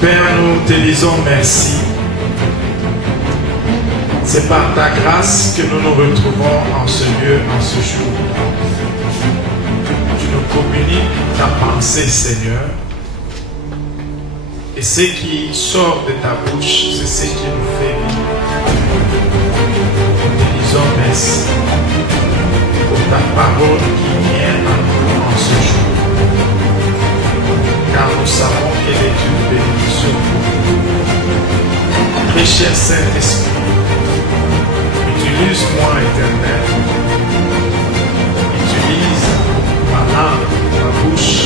Père, nous te disons merci. C'est par ta grâce que nous nous retrouvons en ce lieu, en ce jour. Tu nous communiques ta pensée, Seigneur. Et ce qui sort de ta bouche, c'est ce qui nous fait vivre. Nous te disons merci pour ta parole qui vient à nous en ce jour. Car nous savons qu'elle est une bénédiction pour nous. Très cher Saint-Esprit, utilise-moi, Éternel. Utilise ma langue, ma bouche,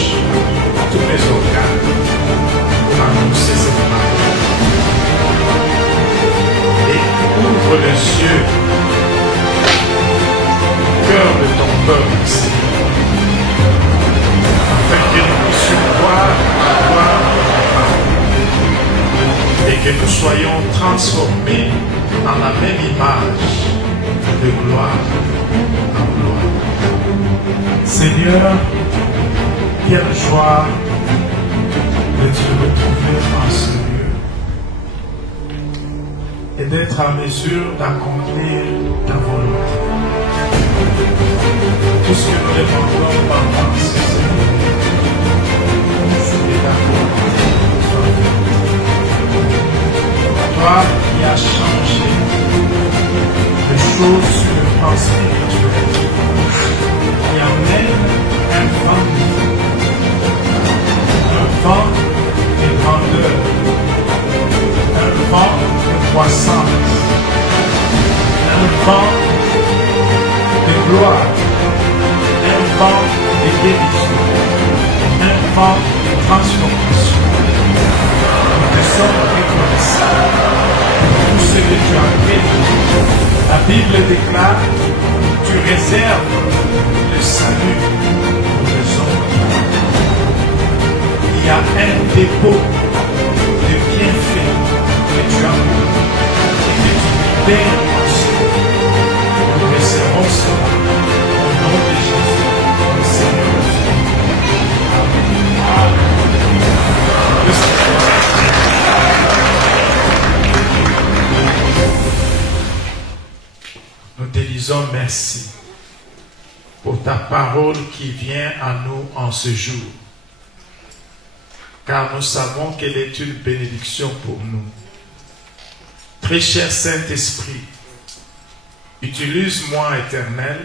tous mes organes pour annoncer cette parole. Et ouvre les yeux, le cœur de ton peuple, Seigneur, afin que nous puissions voir la gloire de ta parole et que nous soyons transformés en la même image de gloire en gloire. Seigneur, quelle joie de te retrouver en ce lieu et d'être en mesure d'accomplir ta volonté. Tout ce que nous demandons pendant ce Seigneur, c'est de d'accomplir ta volonté. Toi qui as changé les choses sur le plan spirituel, qui amène un vent de grandeur, un vent de croissance, un vent de gloire, un vent de guérison, un vent de transformation. Nous te sommes reconnaissants pour tout ce que tu as fait. La Bible déclare, tu réserves le salut pour les hommes. Il y a un dépôt de bienfaits que tu as pour nous et que tu libères aussi. Nous recevons cela au nom de Jésus, le Seigneur. Amen. Nous te disons merci pour ta parole qui vient à nous en ce jour, car nous savons qu'elle est une bénédiction pour nous. Très cher Saint-Esprit, utilise-moi, Éternel,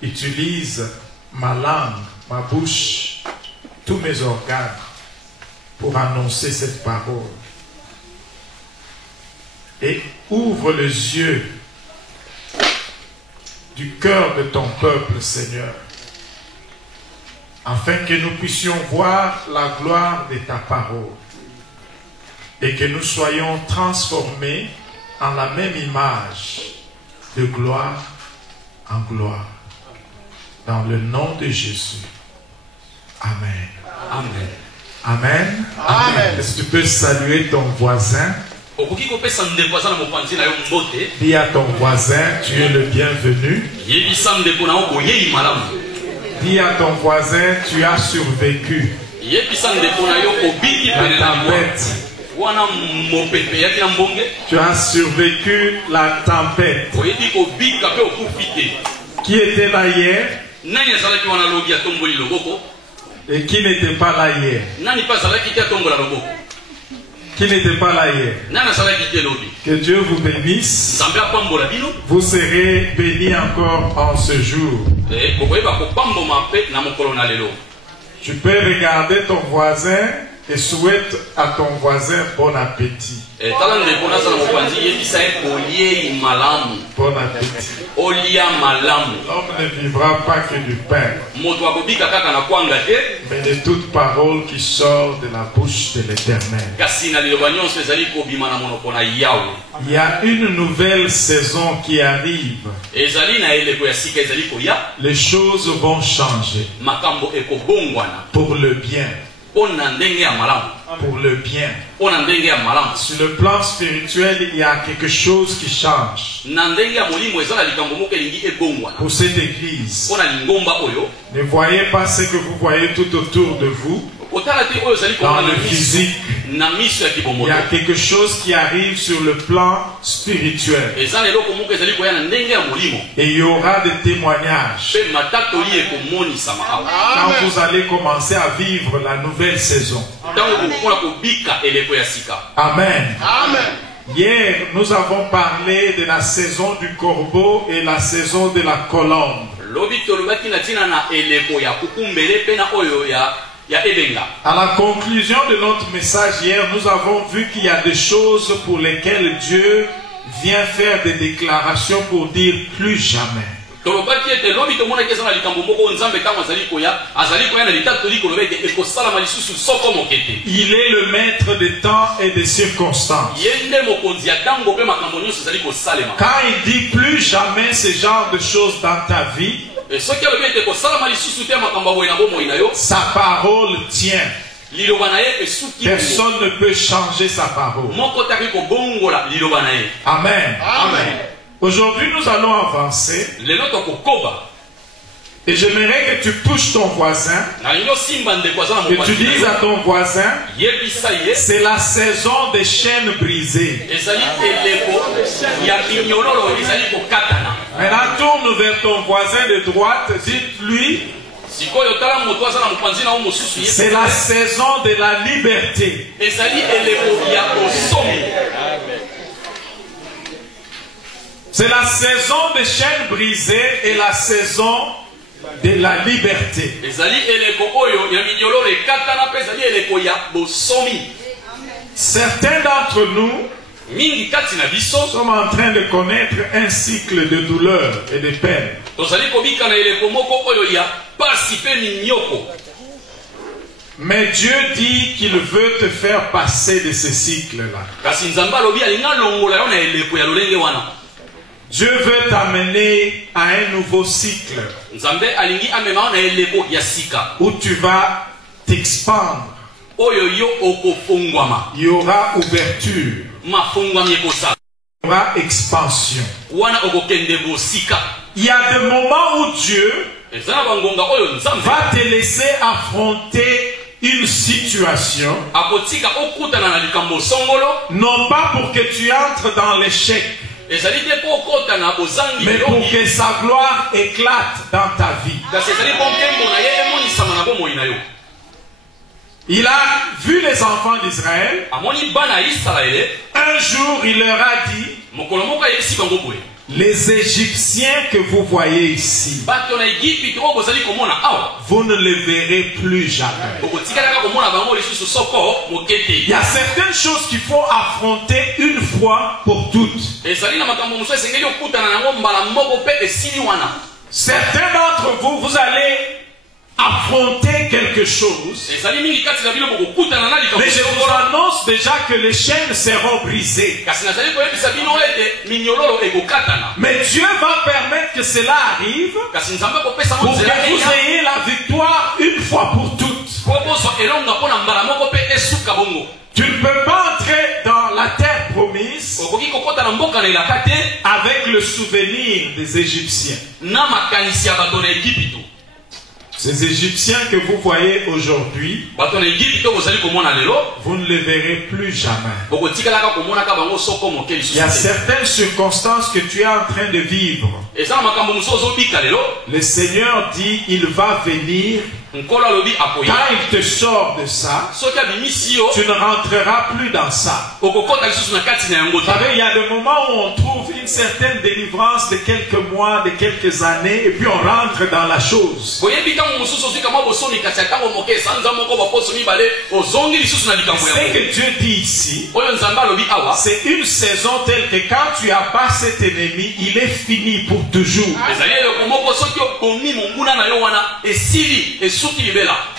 utilise ma langue, ma bouche, tous mes organes pour annoncer cette parole. Et ouvre les yeux du cœur de ton peuple, Seigneur, afin que nous puissions voir la gloire de ta parole et que nous soyons transformés en la même image de gloire en gloire. Dans le nom de Jésus. Amen. Amen. Amen. Amen. Est-ce que tu peux saluer ton voisin? Dis à ton voisin, tu es le bienvenu. Dis à ton voisin, tu as survécu la tempête. Tu as survécu la tempête. Qui était là hier et qui n'était pas là hier? Qui n'était pas là hier? Que Dieu vous bénisse. Vous serez bénis encore en ce jour. Tu peux regarder ton voisin et souhaite à ton voisin bon appétit. Bon appétit. L'homme ne vivra pas que du pain, mais de toute parole qui sort de la bouche de l'Éternel. Il y a une nouvelle saison qui arrive. Les choses vont changer pour le bien. Pour le bien. Sur le plan spirituel, il y a quelque chose qui change. Pour cette église, ne voyez pas ce que vous voyez tout autour de vous. dans le physique. Il y a quelque chose qui arrive sur le plan spirituel. Et il y aura des témoignages quand vous allez commencer à vivre la nouvelle saison. Amen. Hier, nous avons parlé de la saison du corbeau et la saison de la colombe. À la conclusion de notre message hier, nous avons vu qu'il y a des choses pour lesquelles Dieu vient faire des déclarations pour dire plus jamais. Il est le maître des temps et des circonstances. Quand il dit plus jamais ce genre de choses dans ta vie, sa parole tient. Personne ne peut changer sa parole. Amen. Amen. Aujourd'hui, nous allons avancer. Et j'aimerais que tu touches ton voisin, que tu dises à ton voisin, c'est la saison des chaînes brisées. Maintenant, tourne vers ton voisin de droite, dites-lui, c'est la saison de la liberté. C'est la saison des chaînes brisées et la saison de la liberté. Certains d'entre nous sommes en train de connaître un cycle de douleur et de peine. Mais Dieu dit qu'il veut te faire passer de ce cycle-là. Dieu veut t'amener à un nouveau cycle où tu vas t'expandre. Il y aura ouverture. Il y aura expansion. Il y a des moments où Dieu va te laisser affronter une situation, non pas pour que tu entres dans l'échec, mais pour que sa gloire éclate dans ta vie. Il a vu les enfants d'Israël. Un jour, il leur a dit, les Égyptiens que vous voyez ici, vous ne les verrez plus jamais. Il y a certaines choses qu'il faut affronter une fois pour toutes. Certains d'entre vous, vous allez affronter quelque chose, mais je vous annonce déjà que les chaînes seront brisées. Mais Dieu va permettre que cela arrive pour que vous ayez la victoire une fois pour toutes. Tu ne peux pas entrer dans la terre promise avec le souvenir des Égyptiens. Ces Égyptiens que vous voyez aujourd'hui, vous ne les verrez plus jamais. Il y a certaines circonstances que tu es en train de vivre. Le Seigneur dit, il va venir. Quand il te sort de ça, tu ne rentreras plus dans ça. Vous savez, il y a des moments où on trouve une certaine délivrance de quelques mois, de quelques années, et puis on rentre dans la chose. Ce que Dieu dit ici, c'est une saison telle que quand tu abattes cet ennemi, il est fini pour toujours.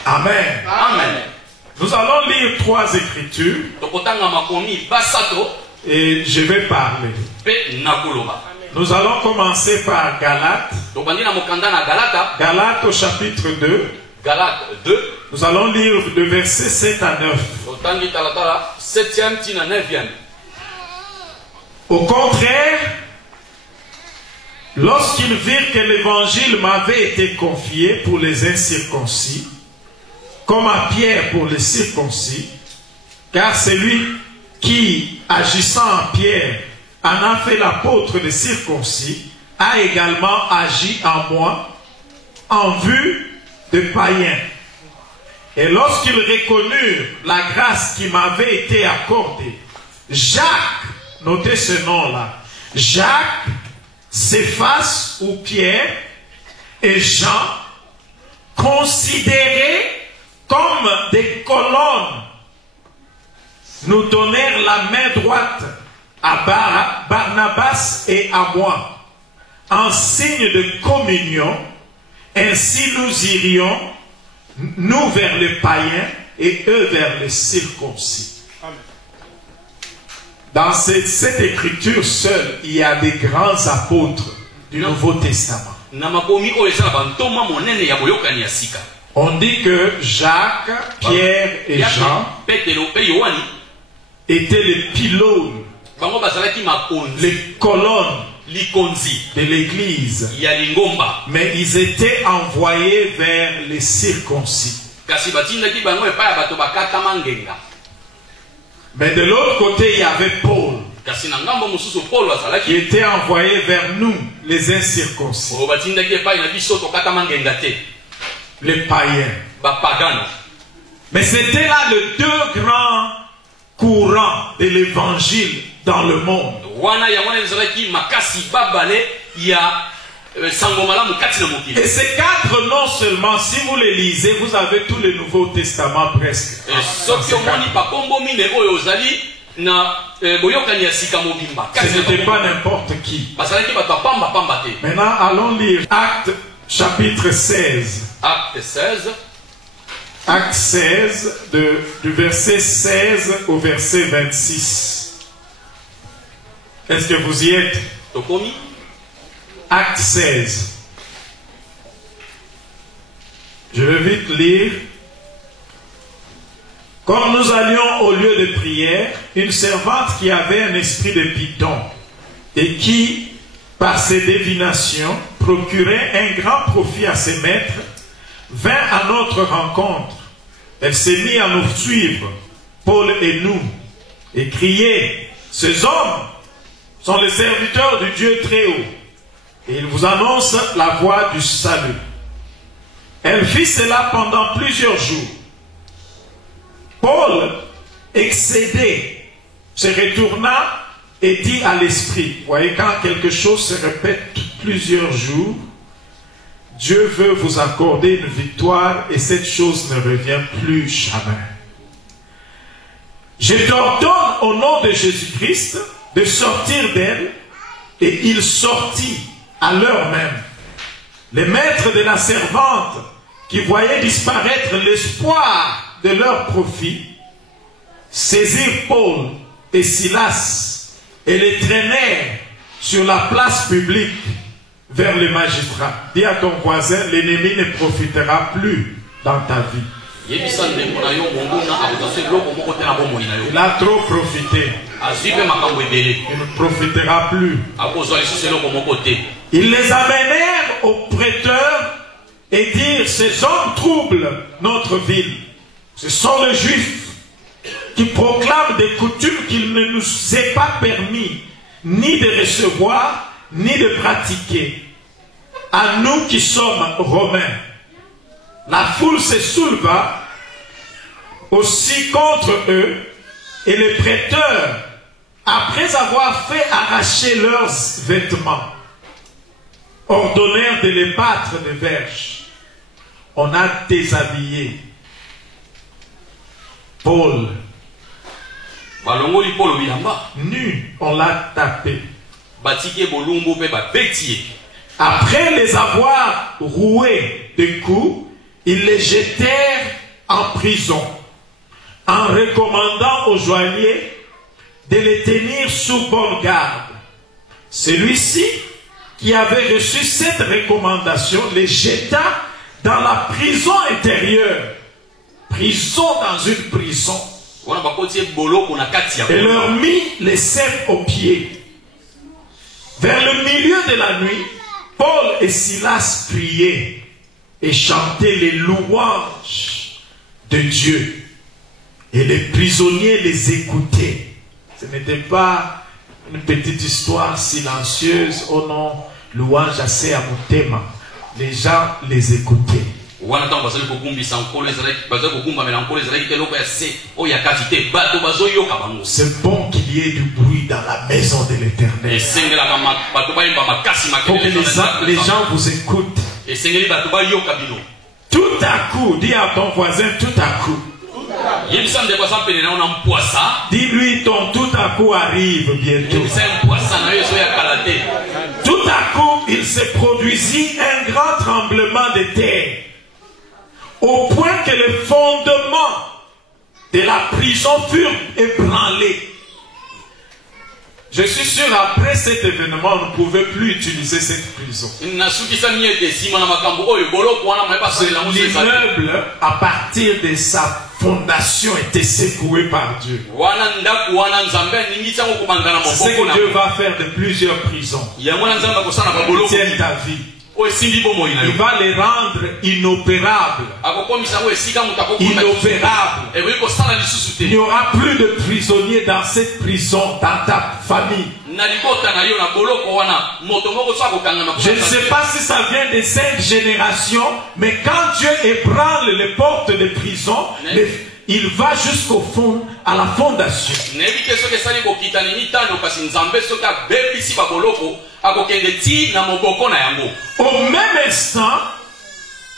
Amen. Amen. Nous allons lire 3 écritures et je vais parler. Nous allons commencer par Galates. Galates au chapitre 2. Nous allons lire de versets 7 à 9. Au contraire, lorsqu'ils virent que l'évangile m'avait été confié pour les incirconcis, comme à Pierre pour les circoncis, car c'est lui qui, agissant en Pierre, en a fait l'apôtre des circoncis, a également agi en moi, en vue de païens. Et lorsqu'ils reconnurent la grâce qui m'avait été accordée, Jacques, notez ce nom-là, Jacques, Céphas ou Pierre et Jean, considérés comme des colonnes, nous donnèrent la main droite à Barnabas et à moi, en signe de communion. Ainsi nous irions, nous vers les païens et eux vers les circoncis. Dans cette écriture seule, il y a des grands apôtres du Nouveau Testament. On dit que Jacques, Pierre et Jean étaient les pylônes, les colonnes de l'église, mais ils étaient envoyés vers les circoncis. Mais de l'autre côté, il y avait Paul, qui était envoyé vers nous, les incirconcis, les païens. Mais c'était là les deux grands courants de l'évangile dans le monde. Et ces quatre noms seulement, si vous les lisez, vous avez tout le Nouveau Testament presque. Ce n'était pas n'importe qui. Maintenant, allons lire Actes chapitre 16. Acte 16. Acte 16, du verset 16 au verset 26. Est-ce que vous y êtes? Acte 16. Je vais vite lire. Comme nous allions au lieu de prière, une servante qui avait un esprit de python et qui, par ses divinations, procurait un grand profit à ses maîtres, vint à notre rencontre. Elle s'est mise à nous suivre, Paul et nous, et criait, ces hommes sont les serviteurs du Dieu très haut, et ils vous annoncent la voie du salut. Elle fit cela pendant plusieurs jours. Paul, excédé, se retourna et dit à l'esprit, voyez, quand quelque chose se répète plusieurs jours, Dieu veut vous accorder une victoire et cette chose ne revient plus jamais. Je t'ordonne au nom de Jésus-Christ de sortir d'elle, et il sortit à l'heure même. Les maîtres de la servante qui voyaient disparaître l'espoir de leur profit, saisirent Paul et Silas et les traînèrent sur la place publique vers les magistrats. Dis à ton voisin, l'ennemi ne profitera plus dans ta vie. Il a trop profité. Il ne profitera plus. Ils les amenèrent au prêteur et dirent, ces hommes troublent notre ville. Ce sont les Juifs qui proclament des coutumes qu'il ne nous est pas permis ni de recevoir, ni de pratiquer. À nous qui sommes Romains. La foule se souleva aussi contre eux, et les prêteurs, après avoir fait arracher leurs vêtements, ordonnèrent de les battre de verges. On a déshabillé Paul. Nu, on l'a tapé. Après les avoir roués de coups, ils les jetèrent en prison, en recommandant au joaillier de les tenir sous bonne garde. Celui-ci, qui avait reçu cette recommandation, les jeta dans la prison intérieure. Prison dans une prison. Et leur mit les ceps aux pieds. Vers le milieu de la nuit, Paul et Silas priaient et chantaient les louanges de Dieu. Et les prisonniers les écoutaient. Ce n'était pas une petite histoire silencieuse. Oh non, louange assez à Motema. Les gens les écoutaient. C'est bon qu'il y ait du bruit dans la maison de l'Éternel. Pour que les gens vous écoutent. Tout à coup, dis à ton voisin tout à coup. Dis-lui ton tout à coup arrive bientôt. Tout à coup, il se produisit un grand tremblement de terre. Au point que les fondements de la prison furent ébranlés. Je suis sûr, après cet événement, on ne pouvait plus utiliser cette prison. L'immeuble, à partir de sa fondation, était secoué par Dieu. C'est ce que Dieu va faire de plusieurs prisons. Il tient ta vie. Il va les rendre inopérables. Inopérables. Il n'y aura plus de prisonniers dans cette prison, dans ta famille. Je ne sais pas si ça vient de 5 générations, mais quand Dieu ébranle les portes de prison, il va jusqu'au fond, à la fondation. Au même instant,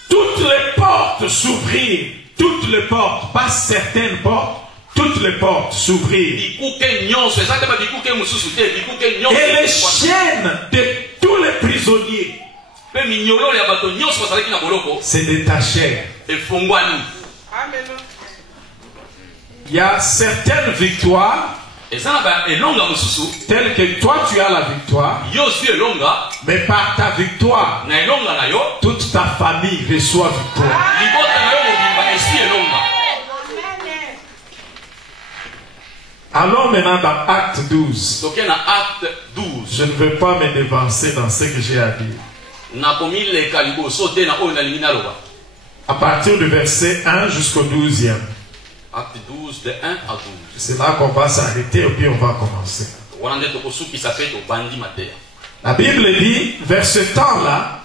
toutes les portes s'ouvrirent. Toutes les portes, pas certaines portes, toutes les portes s'ouvrirent. Et les chaînes de tous les prisonniers se détachèrent. Il y a certaines victoires telles que toi tu as la victoire, mais par ta victoire, toute ta famille reçoit victoire. Allons maintenant dans Acte 12. Je ne veux pas me dévancer dans ce que j'ai à dire. À partir du verset 1 jusqu'au 12e. Acte 12, de 1 à 12. C'est là qu'on va s'arrêter et puis on va commencer. La Bible dit, vers ce temps-là,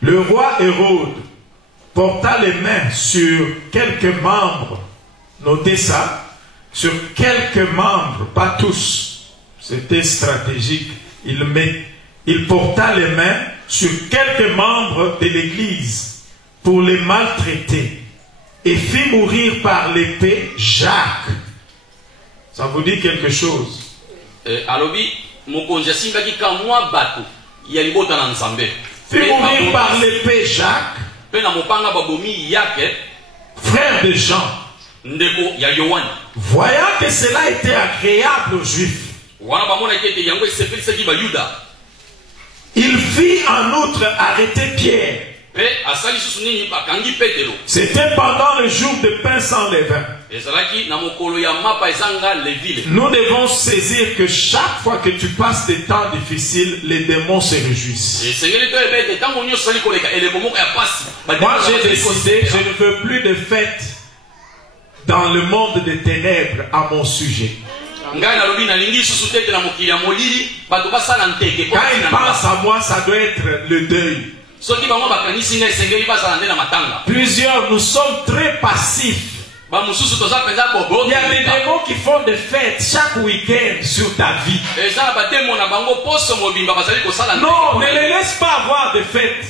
le roi Hérode porta les mains sur quelques membres. Notez ça, sur quelques membres, pas tous. C'était stratégique. Il porta les mains sur quelques membres de l'Église pour les maltraiter. Et fit mourir par l'épée Jacques. Ça vous dit quelque chose? Fit mourir par l'épée Jacques, frère de Jean. Voyant que cela était agréable aux Juifs, il fit en outre arrêter Pierre. C'était pendant le jour de pain sans levain. Nous devons saisir que chaque fois que tu passes des temps difficiles, les démons se réjouissent. Moi j'ai décidé, je ne veux plus de fêtes dans le monde des ténèbres à mon sujet. Quand il pense à moi, ça doit être le deuil. Plusieurs, nous sommes très passifs. Il y a des démons qui font des fêtes chaque week-end sur ta vie. Non, ne les laisse pas avoir des fêtes.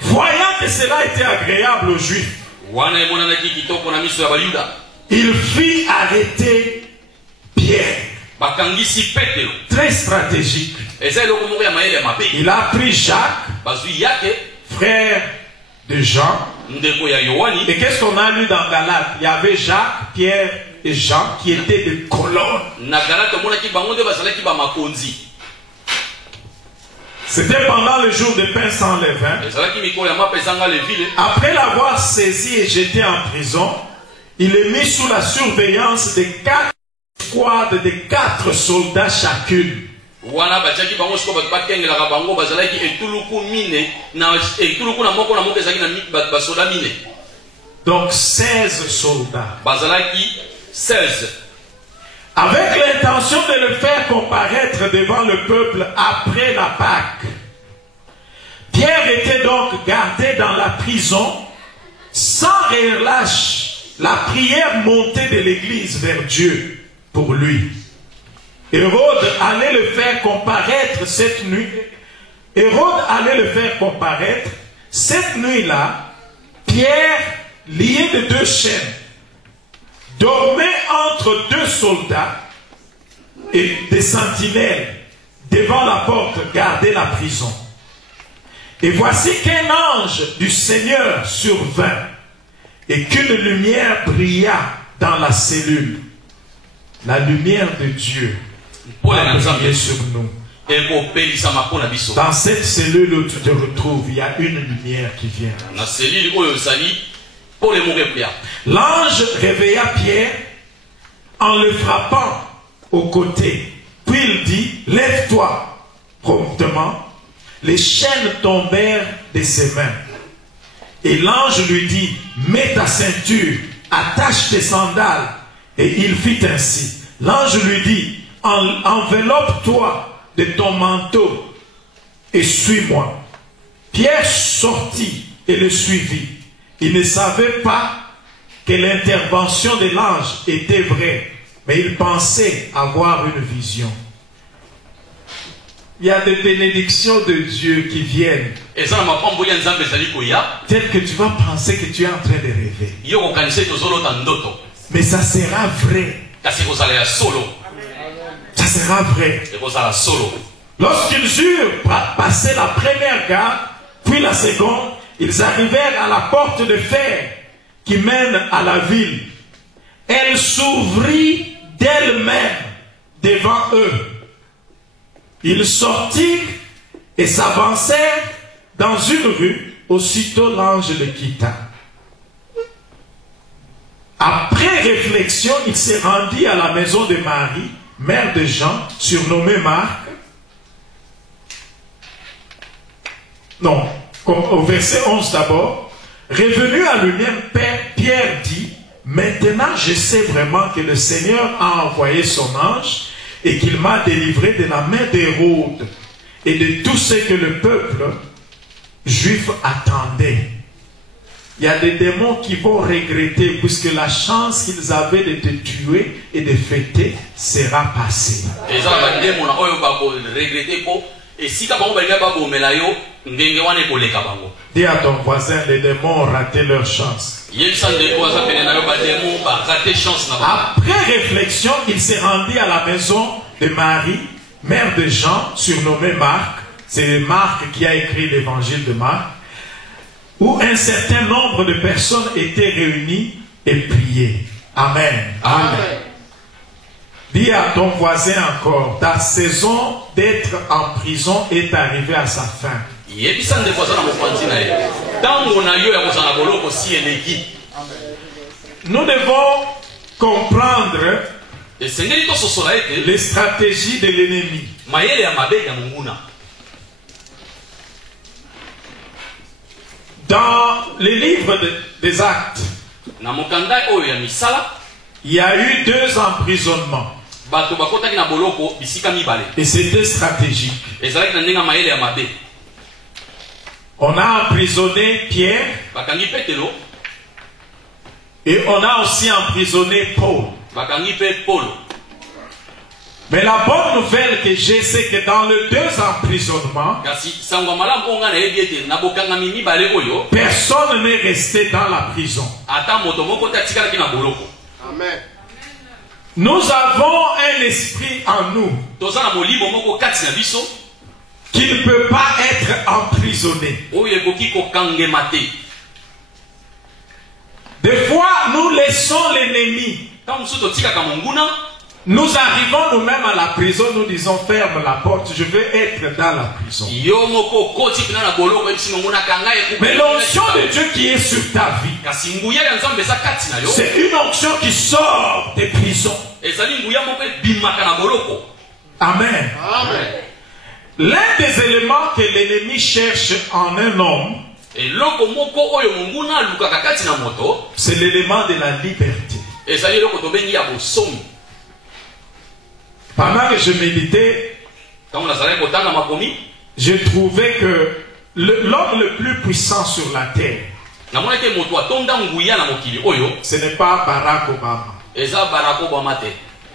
Voyant que cela était agréable aux Juifs, il fit arrêter Pierre. Très stratégique. Il a pris Jacques, frère de Jean. Et qu'est-ce qu'on a lu dans Galates? Il y avait Jacques, Pierre et Jean qui étaient des colonnes. C'était pendant le jour de pain sans levain. Après l'avoir saisi et jeté en prison, il est mis sous la surveillance de 4 escouades de 4 soldats chacune. Donc 16 soldats. Bazalaki 16. Avec l'intention de le faire comparaître devant le peuple après la Pâque. Pierre était donc gardé dans la prison, sans relâche, la prière montée de l'église vers Dieu pour lui. Hérode allait le faire comparaître cette nuit. Hérode allait le faire comparaître. Cette nuit-là, Pierre, lié de 2 chaînes, dormait entre 2 soldats et des sentinelles devant la porte, gardait la prison. Et voici qu'un ange du Seigneur survint et qu'une lumière brilla dans la cellule. La lumière de Dieu a brillé sur nous. Dans cette cellule où tu te retrouves, il y a une lumière qui vient. L'ange réveilla Pierre en le frappant au côté. Puis il dit, lève-toi. Promptement, les chaînes tombèrent de ses mains. Et l'ange lui dit, mets ta ceinture, attache tes sandales. Et il fit ainsi. L'ange lui dit, enveloppe-toi de ton manteau et suis-moi. Pierre sortit et le suivit. Il ne savait pas que l'intervention de l'ange était vraie, mais il pensait avoir une vision. Il y a des bénédictions de Dieu qui viennent. Tel que tu vas penser que tu es en train de rêver. Mais ça sera vrai. Ça sera vrai. Lorsqu'ils eurent passé la première garde, puis la seconde, ils arrivèrent à la porte de fer qui mène à la ville. Elle s'ouvrit d'elle-même devant eux. Ils sortirent et s'avancèrent dans une rue. Aussitôt l'ange le quitta. Après réflexion, il s'est rendu à la maison de Marie, mère de Jean, surnommée Marc. Non, au verset 11 d'abord. Revenu à lui-même, Pierre dit, maintenant je sais vraiment que le Seigneur a envoyé son ange et qu'il m'a délivré de la main d'Hérode et de tout ce que le peuple juif attendait. Il y a des démons qui vont regretter puisque la chance qu'ils avaient de te tuer et de fêter sera passée. Dis à ton voisin, les démons ont raté leur chance. Après réflexion, il s'est rendu à la maison de Marie, mère de Jean, surnommée Marc. C'est Marc qui a écrit l'évangile de Marc, où un certain nombre de personnes étaient réunies et priaient. Amen. Amen. Dis à ton voisin encore, ta saison d'être en prison est arrivée à sa fin. Nous devons comprendre les stratégies de l'ennemi. Dans les livres des Actes, il y a eu 2 emprisonnements. Et c'était stratégique. On a emprisonné Pierre. Et on a aussi emprisonné Paul. Mais la bonne nouvelle que j'ai, c'est que dans les 2 emprisonnements, personne n'est resté dans la prison. Amen. Nous avons un esprit en nous qui ne peut pas être emprisonné. Des fois, nous laissons l'ennemi. Nous arrivons nous-mêmes à la prison, nous disons ferme la porte, je veux être dans la prison. Mais l'onction de Dieu qui est sur ta vie, c'est une onction qui sort des prisons. Amen. L'un des éléments que l'ennemi cherche en un homme, Et loko moko oyo monguna lukaka kati na moto. C'est l'élément de la liberté. Et ça y est loko tobengi ya bosomi. Pendant que je méditais, Quand on a salé kotanga makomi, je trouvais que l'homme le plus puissant sur la terre, na mona ke moto atonda nguya na mokili oyo, ce n'est pas Barack Obama, eza Barack Obama te.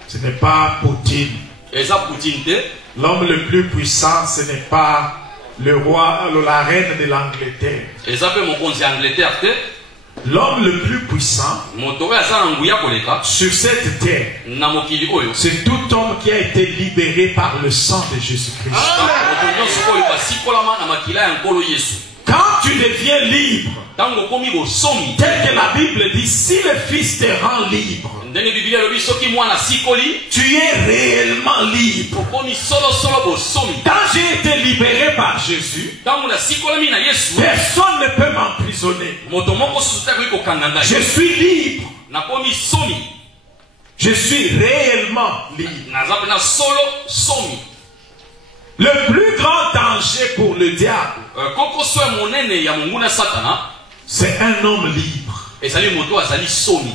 ce n'est pas Poutine. Eza Poutine te. L'homme le plus puissant, ce n'est pas le roi, la reine de l'Angleterre. Eza pe mokonzi ya Angleterre te. L'homme le plus puissant Moto oyo asa na nguya koleka sur cette terre, na mokili oyo. c'est tout homme qui a été libéré par le sang de Jésus-Christ. Moto nyonso oyo basikolama na makila ya nkolo Yesu. Quand tu deviens libre, Tango komi bosomi, tel que la Bible dit, si le Fils te rend libre, ndenge Biblia lobi soki mwana sikoli, tu es réellement libre. komi solo solo bosomi. Quand j'ai été libéré par Jésus, Tango na sikolami na Yesu, personne ne peut m'emprisonner. moto moko susu te koki kokanga ngai. Je suis libre. Na komi somi, Je suis réellement libre. naza pe na solo somi. Le plus grand danger pour le diable, Koko so ya monene ya monguna Satana, c'est un homme libre. ezali moto azali somi.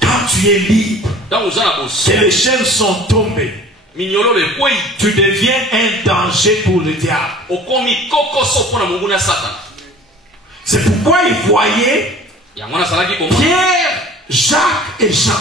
Quand tu es libre, Tango oza na que bosomi, les chaînes sont tombées, minyololo ekwei, tu deviens un danger pour le diable. okomi kokoso mpona monguna Satana. C'est pourquoi il voyait Yango nazalaki komona Pierre, Jacques et Jean,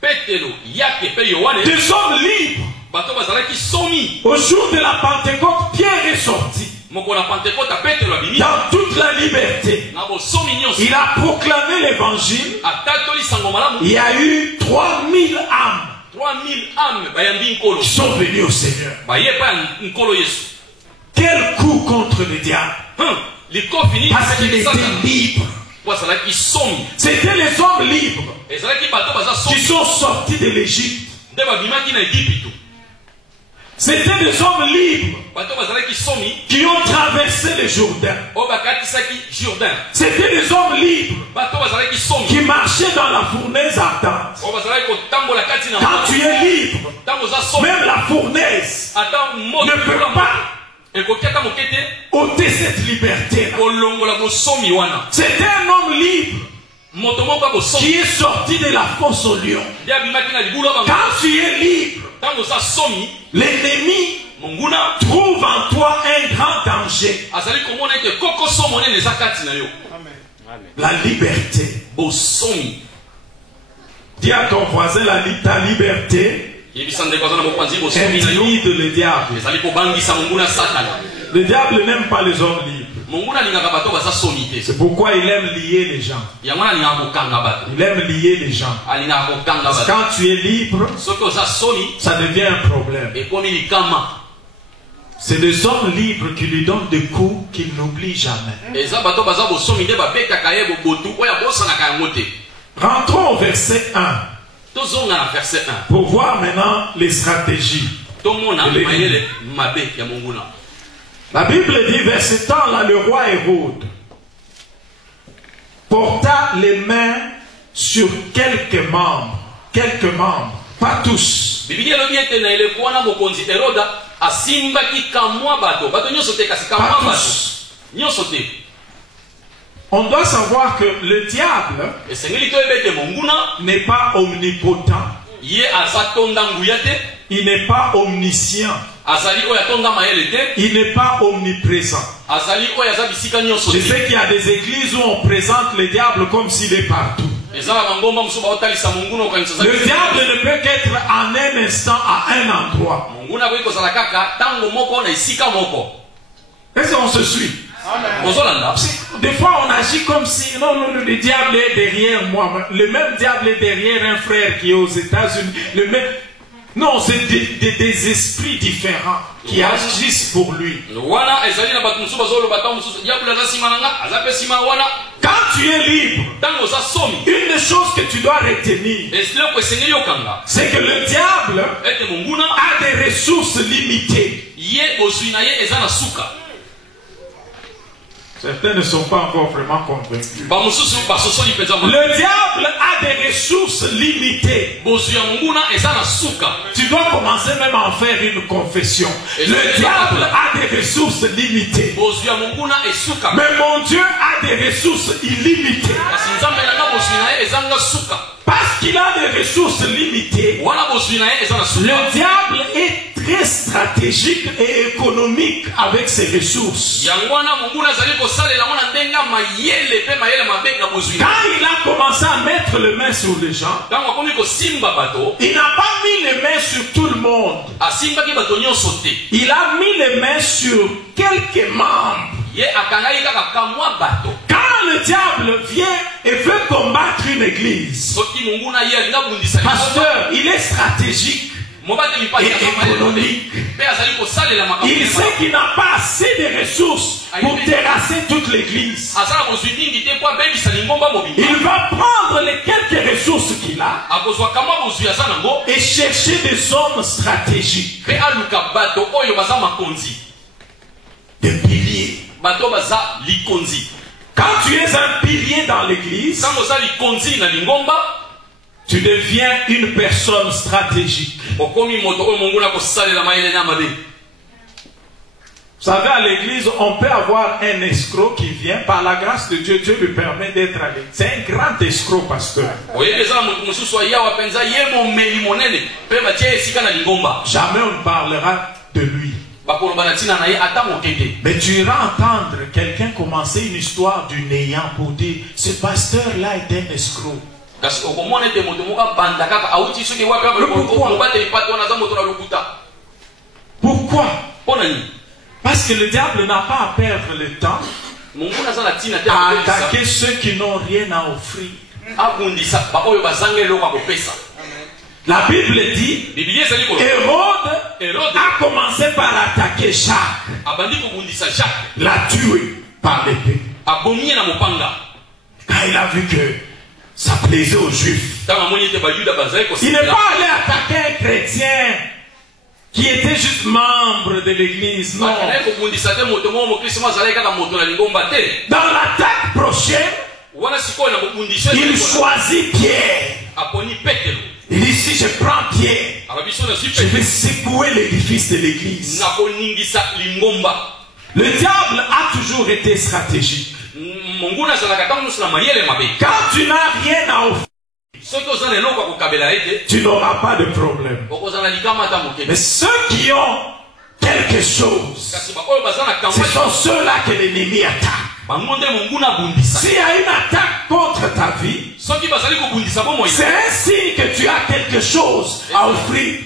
Petelo, Yake pe Yohane, des hommes libres. bato bazalaki somi. Au jour de la Pentecôte, Pierre est sorti Moko na Pentecôte Petelo abimi dans toute la liberté. na bosomi nyonso. Il a proclamé l'évangile. Atatoli sango malamu. Il y a eu 3000 âmes 3000 âmes bayambi nkolo. qui sont venues au Seigneur. Baye pa nkolo Yesu. Quel coup contre le diable, Liko fini parce qu'il était libre. Bazalaki somi. C'était les hommes libres Ezalaki bato baza qui somi. sont sortis de l'Égypte. Nde babimaki na Egypte. C'était des hommes libres Bato bazalaki somi. qui ont traversé le Jourdain. O bakatisaki Jourdain. C'était des hommes libres Bato bazalaki somi. qui marchaient dans la fournaise ardente. O bazalaki kotambola kati na Quand tu es libre, tango za somi. même la fournaise Ata moto ne peut pas ekokiaka mokete ôter cette liberté. kolongola bosomi wana. C'était un homme libre Moto moko bosomi. qui est sorti de la fosse au lion. Nde abimaki na libulu abango. Quand tu es libre, Tango za somi, l'ennemi monguna trouve en toi un grand danger. azali komona ete kokoso monene eza kati na yo. La liberté. Bosomi. Dis à ton voisin ta liberté Yebisa ndeko aza na mopanzi bosomi na yo. intimide le diable. Ezali kobangisa monguna Satana. Le diable n'aime pas les hommes libres. Monguna alingaka bato baza somi te. C'est pourquoi il aime lier les gens. Yango wana alingaka kokanga bato. Il aime lier les gens. Alingaka kokanga Parce que bato. quand tu es libre, Soki oza somi, ça devient un problème. ekomi likama. C'est des hommes libres qui lui donnent des coups qu'il n'oublie jamais. Eza bato baza bosomi nde babetaka ye bobotu oyo abosanaka yango te. Rentrons au verset 1 Tozonga na verset 1. pour voir maintenant les stratégies. Tomona mayele mabe ya monguna. La Bible dit, vers ce temps-là, le roi Hérode porta les mains sur quelques membres, pas tous. Biblia elobi ete na eleko wana mokonzi Heroda asimbaki kamwa bato. Bato nyonso te kasi kamwa Pas bato. tous. Nyonso te. On doit savoir que le diable Esengeli toyeba ete monguna n'est pas omnipotent, ye aza tonda nguya te. il n'est pas omniscient, Azali oyo atonda mayele te. il n'est pas omniprésent. Azali oyo aza bisika nyonso Je te. sais qu'il y a des églises où on présente le diable comme s'il est partout. Eza na bangomba mosusu baotalisa monguna okanisa Le diable ne peut qu'être en un instant à un endroit. monguna akoki kozala kaka ntango moko na esika moko. Est-ce qu'on se suit? Ozolanda. Des fois, on agit comme si non, le diable est derrière moi. Le même diable est derrière un frère qui est aux États-Unis. Le même. Non, c'est des esprits différents qui agissent pour lui. Wana ezali na bato mosusu bazoloba ntango mosusu diable aza nsima na nga aza mpe nsima wana. Quand tu es libre, Ntango oza somi, une des choses que tu dois retenir, eloko esengeli okanga c'est que le diable ete monguna a des ressources limitées. ye bozwi na ye eza na suka. Certains ne sont pas encore vraiment convaincus. Le diable a des ressources limitées. Tu dois commencer même à en faire une confession. Le diable a des ressources limitées. Mais mon Dieu a des ressources illimitées. Parce qu'il a des ressources limitées, le diable est très stratégique et économique avec ses ressources. Quand il a commencé à mettre les mains sur les gens, il n'a pas mis les mains sur tout le monde. Il a mis les mains sur quelques membres. Quand le diable vient et veut combattre une église, pasteur, il est stratégique et économique. Il sait qu'il n'a pas assez de ressources pour terrasser toute l'église. Il va prendre les quelques ressources qu'il a et chercher des hommes stratégiques, des piliers. Quand tu es un pilier dans l'église, tu deviens une personne stratégique. Vous savez, à l'église, on peut avoir un escroc qui vient, par la grâce de Dieu, Dieu lui permet d'être à l'église. C'est un grand escroc, pasteur. Jamais on ne parlera de lui. Mais tu iras entendre quelqu'un commencer une histoire du néant pour dire ce pasteur-là est un escroc. Pourquoi? Parce que le diable n'a pas à perdre le temps à attaquer ceux qui n'ont rien à offrir. La Bible dit, Hérode a commencé par attaquer Jacques, l'a tué par l'épée. Quand il a vu que ça plaisait aux Juifs, il n'est pas allé attaquer un chrétien qui était juste membre de l'église, non. Dans l'attaque prochaine, il choisit Pierre. Il dit, si je prends Pierre, je vais secouer l'édifice de l'église. Le diable a toujours été stratégique. Quand tu n'as rien à offrir, tu n'auras pas de problème. Mais ceux qui ont quelque chose, ce sont ceux-là que l'ennemi attaque. S'il y a une attaque contre ta vie, c'est un signe que tu as quelque chose à offrir.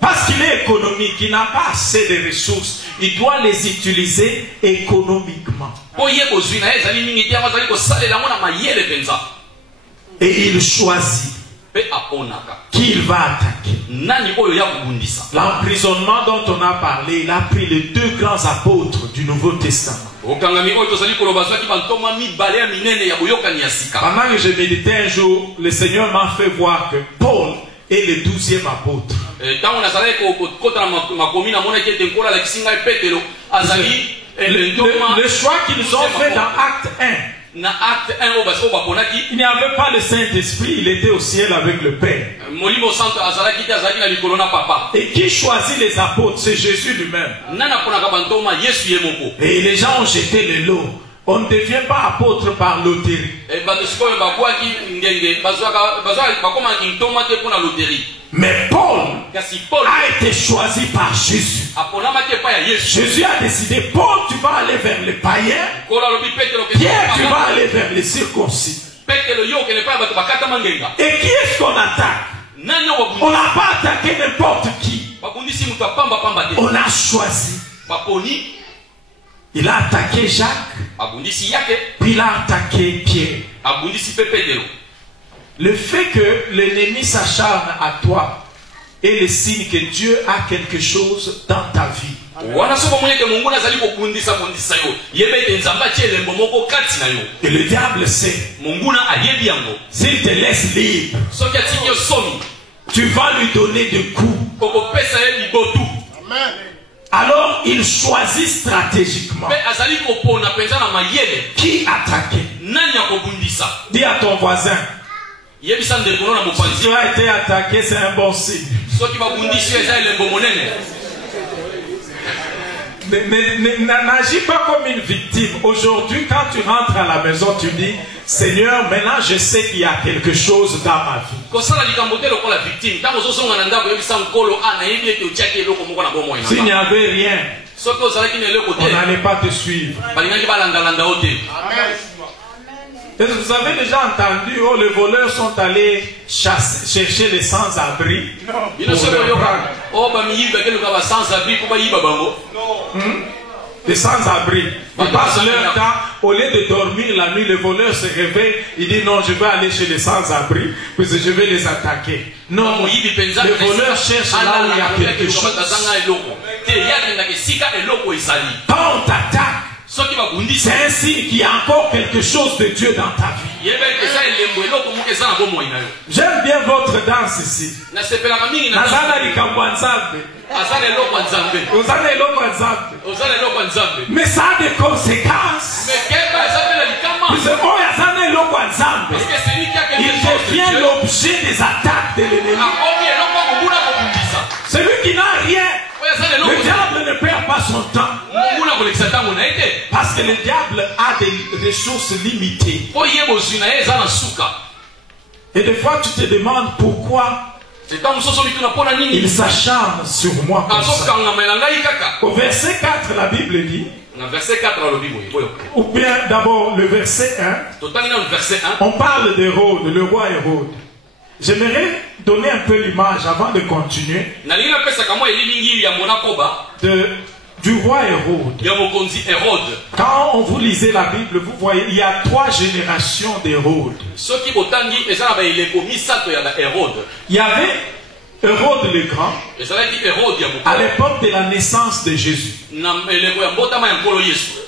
Parce qu'il est économique, il n'a pas assez de ressources. Il doit les utiliser économiquement. Et il choisit qui il va attaquer. L'emprisonnement dont on a parlé, il a pris les deux grands apôtres du Nouveau Testament. Pendant que je méditais un jour, le Seigneur m'a fait voir que Paul est le 12e apôtre. Le choix qu'ils ont fait dans Acte 1, il n'y avait pas le Saint-Esprit, il était au ciel avec le Père. Et qui choisit les apôtres? C'est Jésus lui-même. Et les gens ont jeté le lot. On ne devient pas apôtre par loterie. Mais Paul a été choisi par Jésus. Jésus a décidé, Paul, tu vas aller vers les païens. Pierre, tu vas aller vers les circoncis. Et qui est-ce qu'on attaque? On n'a pas attaqué n'importe qui. On a choisi. Il a attaqué Jacques, puis il a attaqué Pierre. Le fait que l'ennemi s'acharne à toi est le signe que Dieu a quelque chose dans ta vie. Et le diable sait. S'il te laisse libre, tu vas lui donner des coups. Amen. Alors il choisit stratégiquement qui attaquer. Dis à ton voisin, tu as été attaqué, c'est un bon signe. N'agis pas comme une victime. Aujourd'hui, quand tu rentres à la maison, tu dis, Seigneur, maintenant je sais qu'il y a quelque chose dans ma vie. S'il n'y avait rien, on n'allait pas te suivre. Est-ce que vous avez déjà entendu, oh, les voleurs sont allés chercher les sans-abri pour leur prendre. Les sans-abri. Ils passent leur temps, au lieu de dormir la nuit, les voleurs se réveillent, ils disent non, je vais aller chez les sans-abri, parce que je vais les attaquer. Non, les voleurs cherchent là où il y a quelque chose. Quand on t'attaque, c'est un signe qu'il y a encore quelque chose de Dieu dans ta vie. J'aime bien votre danse ici. Mais ça a des conséquences. Il devient l'objet des attaques de l'ennemi. Celui qui n'a rien, le diable ne perd pas son temps. Parce que le diable a des ressources limitées. Et des fois tu te demandes pourquoi il s'acharne sur moi comme ça. Au verset 4, la Bible dit, ou bien d'abord le verset 1, on parle d'Hérode, le roi Hérode. J'aimerais donner un peu l'image avant de continuer du roi Hérode. Quand on vous lisez la Bible, vous voyez, il y a 3 générations d'Hérode. Il y avait Hérode le Grand à l'époque de la naissance de Jésus.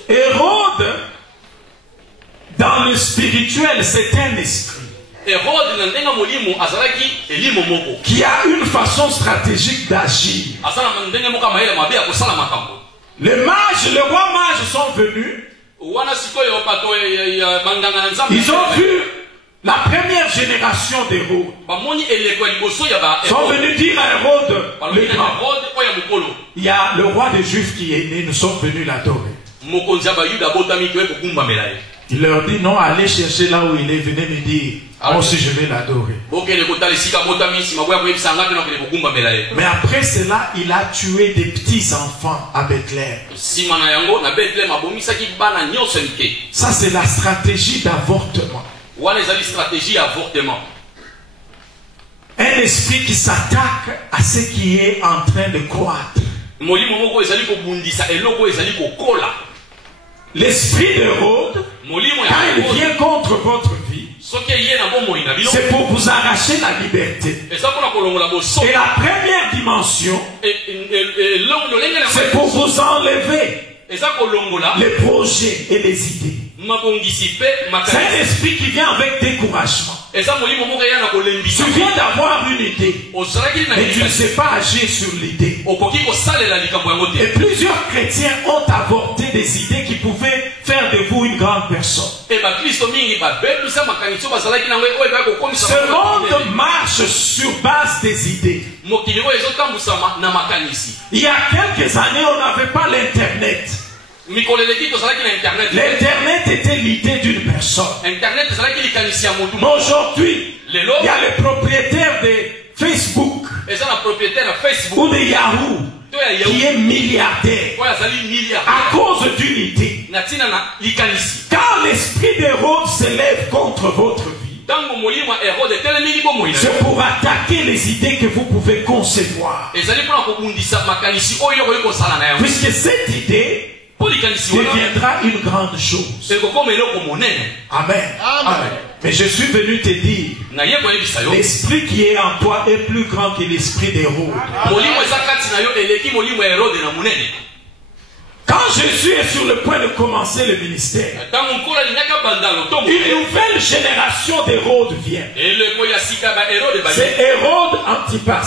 Hérode, dans le spirituel, c'est un esprit qui a une façon stratégique d'agir. Les mages, les rois mages sont venus. Ils ont vu la première génération d'Hérode. Ils sont venus dire à Hérode, le grand, il y a le roi des Juifs qui est né, nous sommes venus l'adorer. Il leur dit non, allez chercher là où il est, venez me dire, moi aussi je vais l'adorer. Mais après cela, il a tué des petits enfants à Bethléem. Ça c'est la stratégie d'avortement. Un esprit qui s'attaque à ce qui est en train de croître. L'esprit d'Hérode, quand il vient contre votre vie, c'est pour vous arracher la liberté. Et la première dimension, c'est pour vous enlever les projets et les idées. C'est un esprit qui vient avec découragement. Tu viens d'avoir une idée, mais tu ne sais pas agir sur l'idée. Et plusieurs chrétiens ont avorté des idées qui pouvaient faire de vous une grande personne. Ce monde marche sur base des idées. Il y a quelques années, on n'avait pas l'Internet. L'Internet était l'idée d'une personne. Mais aujourd'hui, il y a les propriétaires de Facebook ou de Yahoo qui est milliardaire à cause d'une idée. Quand l'esprit d'Hérode s'élève contre votre vie, c'est pour attaquer les idées que vous pouvez concevoir. Puisque cette idée deviendra une grande chose. Amen. Amen. Mais je suis venu te dire, l'esprit qui est en toi est plus grand que l'esprit d'Hérode. Quand Jésus est sur le point de commencer le ministère, une nouvelle génération d'Hérode vient. C'est Hérode Antipas.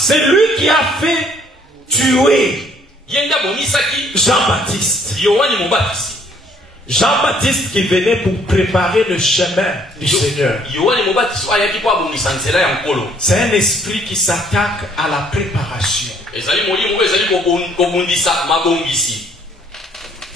C'est lui qui a fait tué Yenda bonisaki Jean-Baptiste. Yohani Mobatisi. Jean-Baptiste qui venait pour préparer le chemin du Seigneur. Yohani Mobatisi ayaki po abongisa nzela ya nkolo. C'est un esprit qui s'attaque à la préparation. Ezali molimo ezali kobundisa mabongisi.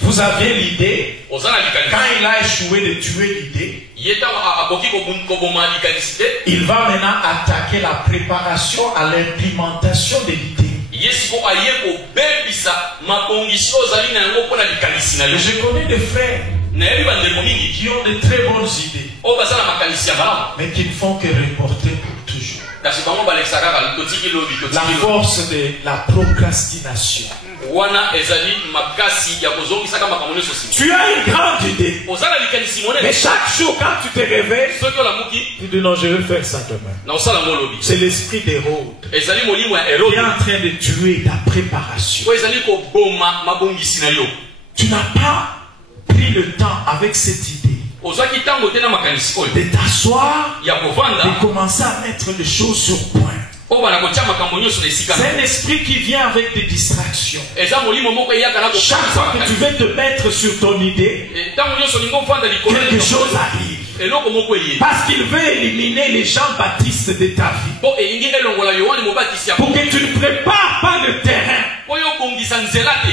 Vous avez l'idée, Ozana likanisi. quand il a échoué de tuer l'idée, Yeta akoki koboma likanisi te. il va maintenant attaquer la préparation à l'implémentation de l'idée. Yesiko aye kobebisa mabongisi ozali na yango pona likanisi na yo. Je connais des frères Na yebi bandeko mingi qui ont de très bonnes idées, o basala makanisi ya malamu. mais qui ne font que reporter pour toujours. Kasi bango balekisa kaka totiki lobi La totiki lobi. force de la procrastination. Wana ezali makasi ya kozongisa kama makambo nyonso nsima. Tu as une grande idée, Ozala likanisi mais monene. chaque jour quand tu te réveilles, Soki olamuki tu dis non, je vais faire ça demain. na osala ngo lobi. C'est l'esprit d'Hérode Ezali molimo ya qui est Herode. en train de tuer ta préparation. Po ezali koboma mabongisi na yo. Tu n'as pas pris le temps avec cette idée Ozwaki ntango te na makanisi oyo de t'asseoir ya et kovanda commencer à mettre les choses sur point. po bana kotia makambo nyonso na esika. C'est un esprit qui vient avec des distractions. Eza molimo moko eyaka na Chaque fois que tu veux te mettre sur ton idée, ntango nyonso olingi ovanda likolo quelque chose arrive. eloko moko eye Parce qu'il veut éliminer les Jean-Baptiste de ta vie. po elingi elongola yohani mobatisi ya Pour que tu ne prépares pas le terrain. po yo obongisa nzela te.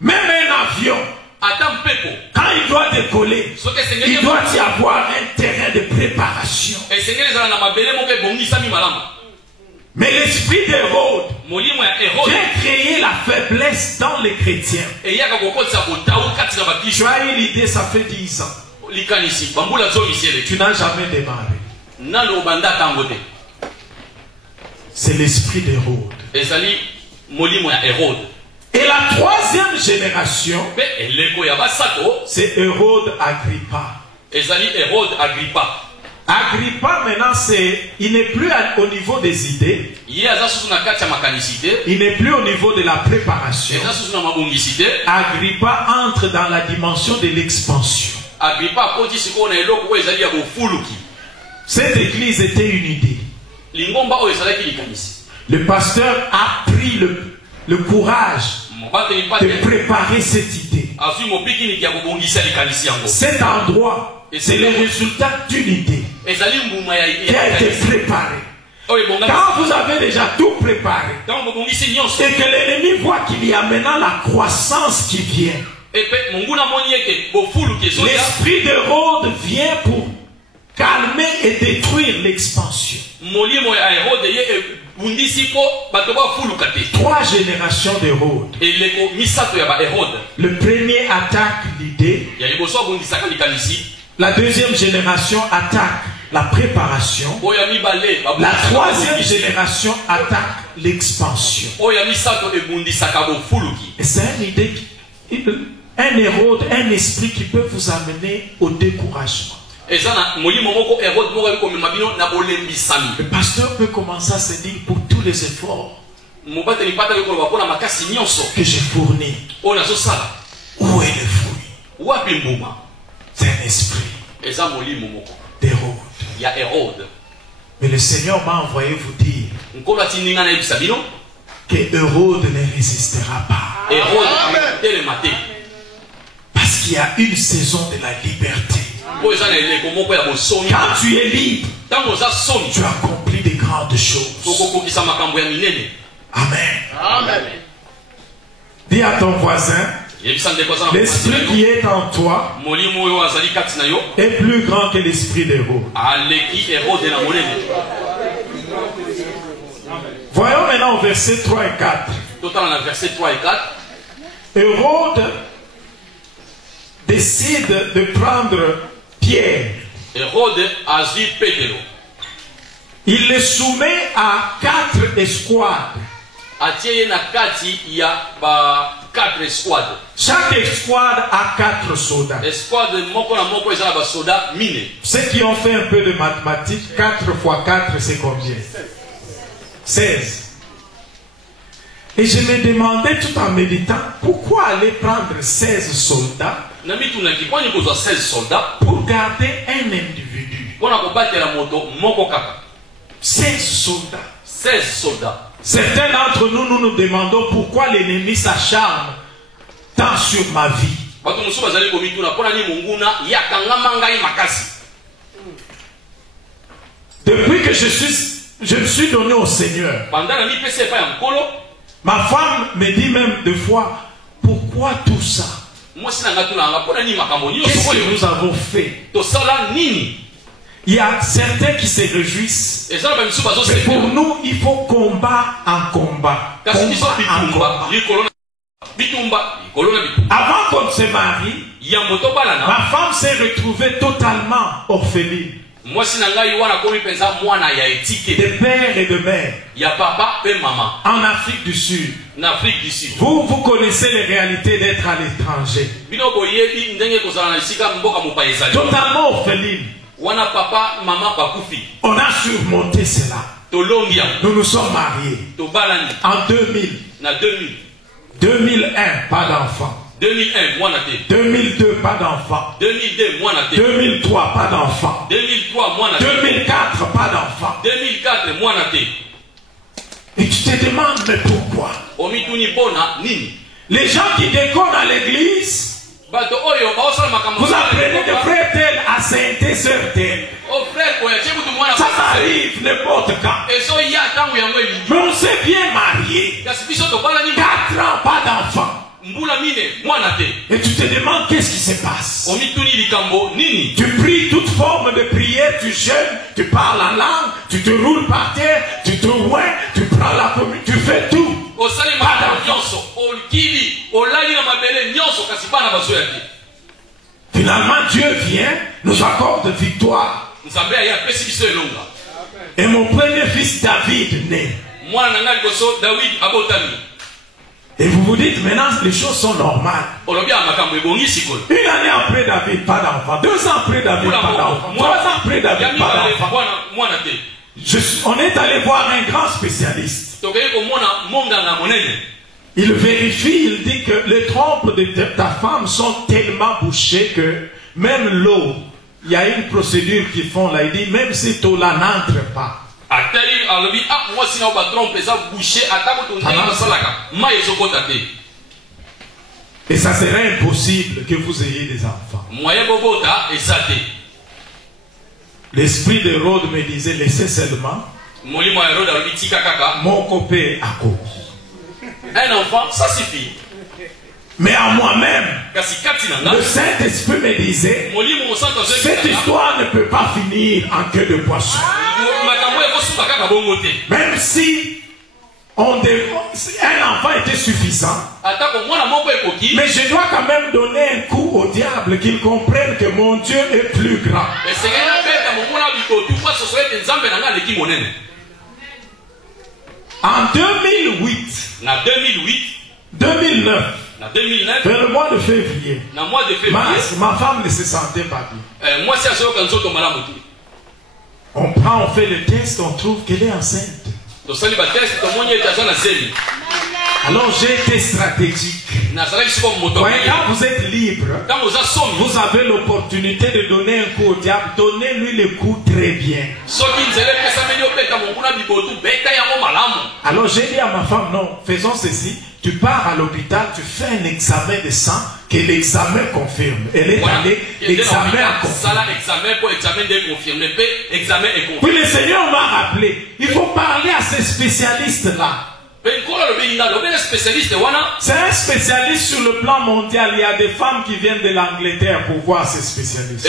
Même un avion, ata mpepo quand il doit décoller, soki il esengeli doit y avoir un terrain de préparation. esengeli ezala na mabele moko ebongisami malamu. Mais l'esprit d'Hérode molimo ya Herode vient créer la faiblesse dans les chrétiens. eyaka kokotisa botau kati na Tu bakristo. as eu l'idée, ça fait 10 ans. likanisi bambula zomisi eleki Tu n'as jamais démarré. nano obanda ntango te. C'est l'esprit d'Hérode. ezali molimo ya Herode. Et la troisième génération, mpe eleko ya basato c'est Hérode Agrippa. ezali Herode Agrippa. Agrippa, maintenant, il n'est plus au niveau des idées, ye aza susu na kati ya makanisi te. il n'est plus au niveau de la préparation. eza susu na mabongisi te. Agrippa entre dans la dimension de l'expansion. Agrippa akoti sikoyo na eloko oyo ezali ya bofuluki. Cette église était une idée. lingomba oyo ezalaki likanisi. Le pasteur a pris le courage mobateli de mpate préparer cette idée. azwi mopikiniki ya kobongisa likanisi yango. Cet endroit, c'est le résultat d'une idée ezali mbuma ya qui a été préparée. oyo ebongami. Quand vous avez déjà tout préparé ntango bobongisi nyonso et que l'ennemi voit qu'il y a maintenant la croissance qui vient, epe monguna amoni ete bofuluki ezoya. l'esprit d'Hérode vient pour calmer et détruire l'expansion. molimo ya Herode ye ebundisi mpo bato bafuluka te. 3 générations d'Hérode. eleko misato ya baherode. Le premier attaque l'idée, ya liboso abongisaka likanisi. la deuxième génération attaque la préparation, oyo ya mibale la babundisaka troisième bobongisi. génération attaque l'expansion. oyo ya misato ebundisaka bofuluki. Et c'est une idée, un Hérode, un esprit qui peut vous amener au découragement. eza na molimo moko Herode moko ali komema bino na bolembisami. Le pasteur peut commencer à se dire pour tous les efforts mobateli mpata ali koloba mpona makasi nyonso que j'ai fournis, oyo nazosala où est le fruit? wapi mbuma. C'est un esprit eza molimo moko d'Hérode. ya Herode. Mais le Seigneur m'a envoyé vous dire nkolo atindi ngai nayebisa bino que Hérode ne résistera pas. Herode telema te. Parce qu'il y a une saison de la liberté. oyo eza na eleko moko ya bosomi. Quand tu es libre, ntango oza somi tu accomplis de grandes choses. okokokisa makambo ya minene. Amen. Dis à ton voisin, yebisa ndeko aza na mokonzi na l'esprit yo. qui est en toi molimo oyo azali kati na yo est plus grand que l'esprit d'Hérode. aleki Herode na monene. Voyons maintenant au verset 3 et 4. totala na verset 3 et 4. Hérode décide de prendre Pierre. Herode azwi petelo Il le soumet à 4 escouades. atie ye na kati ya ba 4 escouade. Chaque escouade a 4 soldats. escouade moko na moko eza na basoda mine. Ceux qui ont fait un peu de mathématiques, 4 fois 4, c'est combien? 16. Et je me demandais tout en méditant, pourquoi aller prendre 16 soldats na mitunaki kwani kozwa 16 soldats pour garder un individu? mpona kobatela moto moko kaka. 16 soldats. 16 soldats Certains d'entre nous, nous nous demandons pourquoi l'ennemi s'acharne tant sur ma vie. Depuis que je me suis donné au Seigneur, ma femme me dit même deux fois, pourquoi tout ça? Qu'est-ce que nous avons fait? Il y a certains qui se réjouissent. Mais pour nous, il faut combat en combat. Avant qu'on se marie, ma femme s'est retrouvée totalement orpheline. De père et de mère. En Afrique du Sud. Vous connaissez les réalités d'être à l'étranger. Totalement orpheline. On a surmonté cela. Nous nous sommes mariés. En 2000. 2001, pas d'enfant. 2002, pas d'enfant. 2003, pas d'enfant. 2004, pas d'enfant. Et tu te demandes, mais pourquoi? Les gens qui déconnent à l'église, vous apprenez de frère tel à sainter sœur tel. Ça arrive n'importe quand. Mais on s'est bien marié. 4 ans, pas d'enfant. Et tu te demandes qu'est-ce qui se passe. Tu pries toute forme de prière, tu jeûnes, tu parles en langue, tu te roules par terre, tu te oins, tu prends la communion, tu fais tout. Finalement, Dieu vient, nous accorde victoire. Et mon premier fils David naît. Et vous vous dites, maintenant, les choses sont normales. Une année après David, pas d'enfant. 2 ans après David, pas d'enfant. 3 ans après David, pas d'enfant. On est allé voir un grand spécialiste. Il vérifie, il dit que les trompes de ta femme sont tellement bouchées que même l'eau, il y a une procédure qu'ils font là. Il dit, même si tu la n'entre pas. Et ça serait impossible que vous ayez des enfants. L'esprit d'Hérode me disait, laissez seulement mon copain à cause. Un enfant, ça suffit. Mais à moi-même, le Saint-Esprit me disait, cette histoire ne peut pas finir en queue de poisson. Même si un enfant était suffisant, mais je dois quand même donner un coup au diable qu'il comprenne que mon Dieu est plus grand. En 2008, 2009, vers le mois de février, ma femme ne se sentait pas bien. On prend, on fait le test, on trouve qu'elle est enceinte. Alors j'ai été stratégique. Ouais, quand vous êtes libre, vous avez l'opportunité de donner un coup au diable. Donnez-lui le coup très bien. Alors j'ai dit à ma femme, non, faisons ceci. Tu pars à l'hôpital, tu fais un examen de sang que l'examen confirme. Elle est allée, l'examen a confirmé. Puis le Seigneur m'a rappelé, il faut parler à ces spécialistes-là. C'est un spécialiste sur le plan mondial. Il y a des femmes qui viennent de l'Angleterre pour voir ces spécialistes.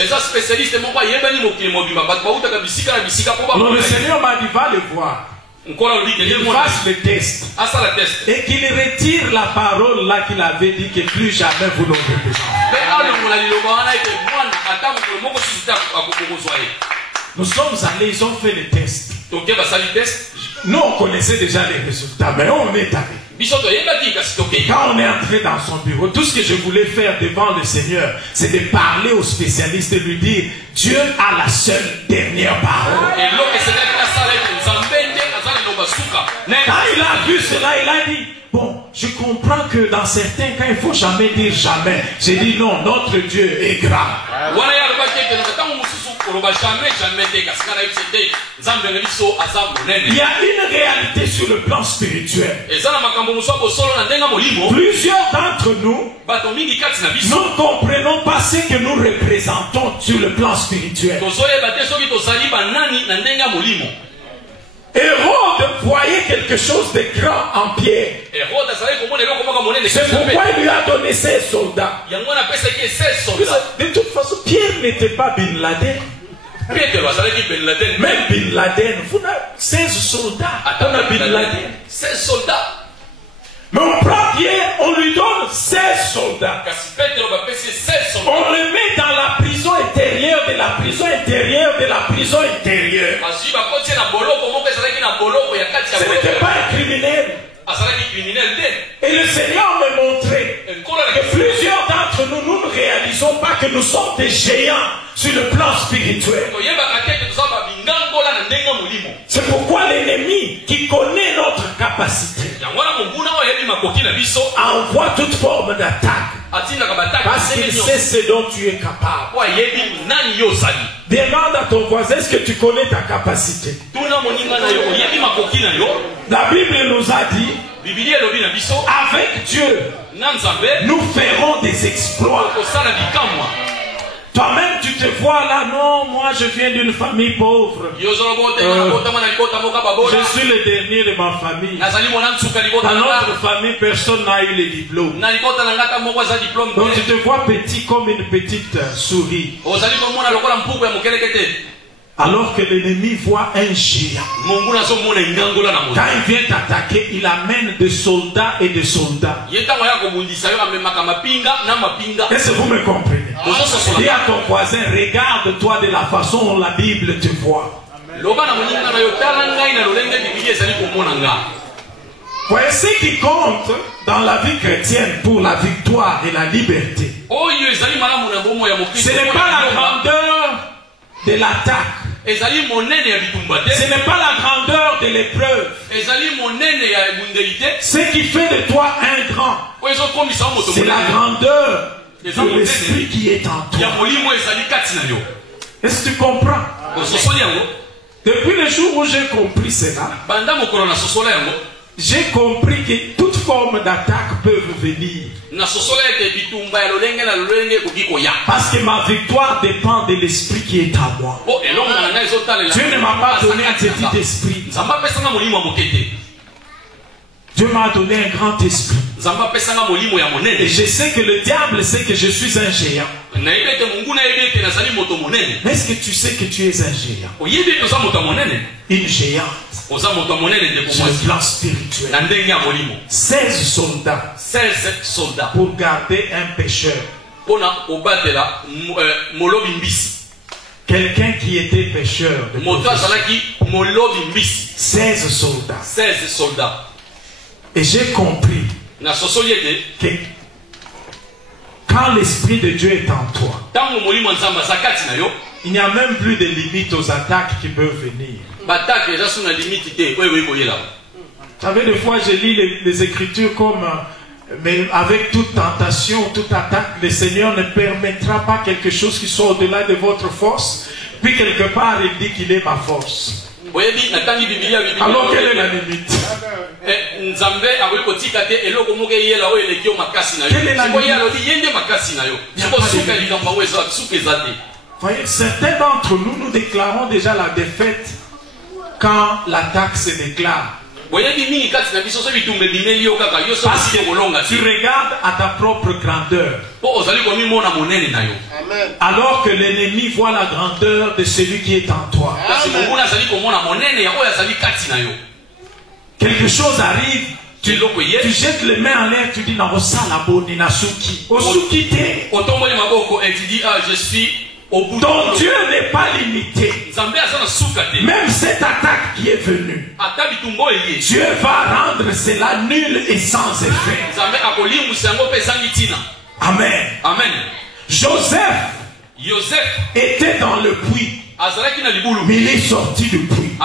Alors le Seigneur m'a dit, va le voir. Qu'il fasse le test. Et qu'il retire la parole là qu'il avait dit que plus jamais vous n'aurez des enfants. Nous sommes allés, ils ont fait le test. Nous on connaissait déjà les résultats, mais on est allé. Quand on est entré dans son bureau, tout ce que je voulais faire devant le Seigneur, c'est de parler aux spécialistes et lui dire, Dieu a la seule dernière parole. Quand il a vu cela, il a dit, bon, je comprends que dans certains cas, il ne faut jamais dire jamais. J'ai dit non, notre Dieu est grand. Il y a une réalité sur le plan spirituel. Plusieurs d'entre nous ne comprenons pas ce que nous représentons sur le plan spirituel. Hérode voyait quelque chose de grand en Pierre. C'est pourquoi il lui a donné 16 soldats. De toute façon, Pierre n'était pas Bin Laden. Même Bin Laden, vous avez 16 soldats. On a Bin Laden. 16 soldats. Mais on prend Pierre, on lui donne 16 soldats. On le met dans la prison intérieure de la prison intérieure de la prison intérieure. Ce n'était pas un criminel. Et le Seigneur me montrait que plusieurs d'entre nous, nous ne réalisons pas que nous sommes des géants sur le plan spirituel. C'est pourquoi l'ennemi qui connaît notre capacité envoie toute forme d'attaque. Parce qu'il sait ce dont tu es capable. Demande à ton voisin, est-ce que tu connais ta capacité? La Bible nous a dit, avec Dieu, nous ferons des exploits. Toi-même, tu te vois là, non, moi je viens d'une famille pauvre. Je suis le dernier de ma famille. Dans notre famille, personne n'a eu les diplômes. Donc tu te vois petit comme une petite souris. Alors que l'ennemi voit un géant. Quand il vient t'attaquer, il amène des soldats et des soldats. Est-ce que vous me comprenez? Dis à ton voisin, regarde-toi de la façon dont la Bible te voit. Voyez ce qui compte dans la vie chrétienne pour la victoire et la liberté. Ce n'est pas la grandeur de l'attaque. Ce n'est pas la grandeur de l'épreuve. Ce qui fait de toi un grand, c'est la grandeur de l'esprit qui est en toi. Est-ce que tu comprends? Depuis le jour où j'ai compris cela, j'ai compris que toute forme d'attaque peut venir. Parce que ma victoire dépend de l'esprit qui est en moi. Dieu ne m'a pas donné un petit esprit. Dieu m'a donné un grand esprit. Et je sais que le diable sait que je suis un géant. Mais est-ce que tu sais que tu es un géant? Une géante. Sur le plan spirituel. 16 soldats pour garder un pécheur. Quelqu'un qui était pécheur. 16 soldats. Et j'ai compris que quand l'Esprit de Dieu est en toi, il n'y a même plus de limite aux attaques qui peuvent venir. Vous savez, des fois je lis les Écritures comme mais avec toute tentation, toute attaque, le Seigneur ne permettra pas quelque chose qui soit au-delà de votre force. Puis quelque part il dit qu'il est ma force. Alors quelle est la limite? Quelle est la limite? Voyez, certains d'entre nous, nous déclarons déjà la défaite quand l'attaque se déclare. Parce que tu regardes à ta propre grandeur. Alors que l'ennemi voit la grandeur de celui qui est en toi. Quelque chose arrive, tu jettes les mains en l'air, tu dis donc Dieu n'est pas limité. Même cette attaque qui est venue, Dieu va rendre cela nul et sans effet. Amen. Joseph était dans le puits, mais il est sorti du puits.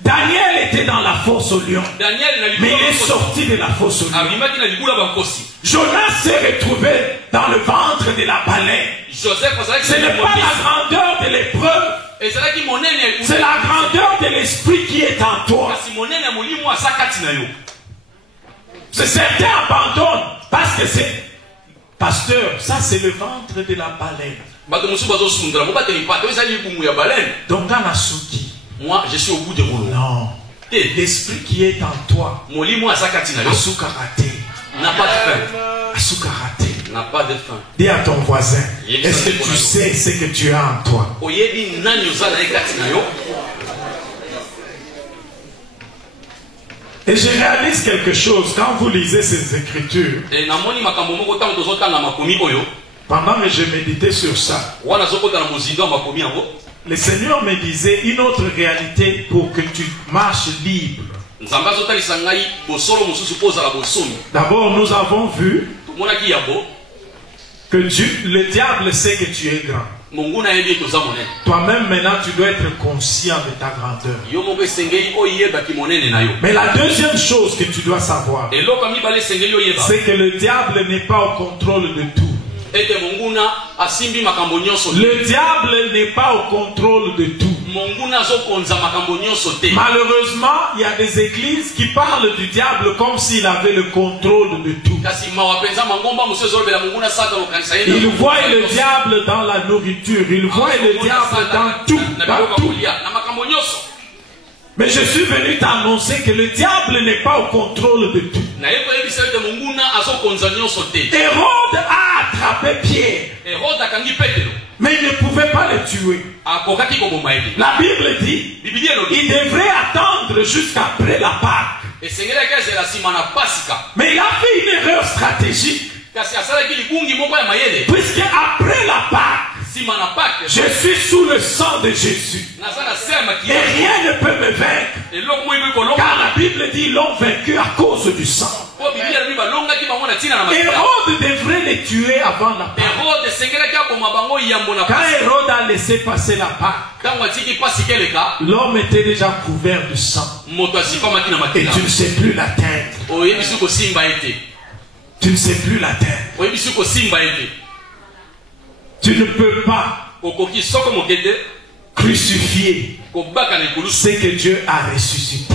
Daniel était dans la fosse au lion, mais il est sorti de la fosse au lion. Jonas s'est retrouvé dans le ventre de la baleine. Ce n'est pas la grandeur de l'épreuve. C'est la grandeur de l'esprit qui est en toi. Certains abandonnent parce que c'est... Pasteur, ça c'est le ventre de la baleine. Donc dans la souki. Moi, je suis au bout de rouleau. Non. L'esprit qui est en toi. Asukarate. N'a pas de fin. Asukarate. N'a pas de fin. Dis à ton voisin, est-ce que tu sais ce que tu as en toi? Et je réalise quelque chose quand vous lisez ces écritures. Pendant que je méditais sur ça, le Seigneur me disait une autre réalité pour que tu marches libre. D'abord, nous avons vu que le diable sait que tu es grand. Toi-même, maintenant, tu dois être conscient de ta grandeur. Mais la deuxième chose que tu dois savoir, c'est que le diable n'est pas au contrôle de tout. Le diable n'est pas au contrôle de tout. Malheureusement, il y a des églises qui parlent du diable comme s'il avait le contrôle de tout. Ils voient le diable dans la nourriture, ils voient le diable dans tout. Mais je suis venu t'annoncer que le diable n'est pas au contrôle de tout. Hérode a attrapé Pierre, mais il ne pouvait pas le tuer. La Bible dit il devrait attendre jusqu'après la Pâque. Mais il a fait une erreur stratégique. Puisque après la Pâque, je suis sous le sang de Jésus. Et rien ne peut me vaincre. Car la Bible dit ils l'ont vaincu à cause du sang. Hérode devrait les tuer avant la Pâque. Quand Hérode a laissé passer la Pâque, l'homme était déjà couvert de sang. Et tu ne sais plus l'atteindre. Tu ne sais plus l'atteindre. Tu ne peux pas crucifier ce que Dieu a ressuscité.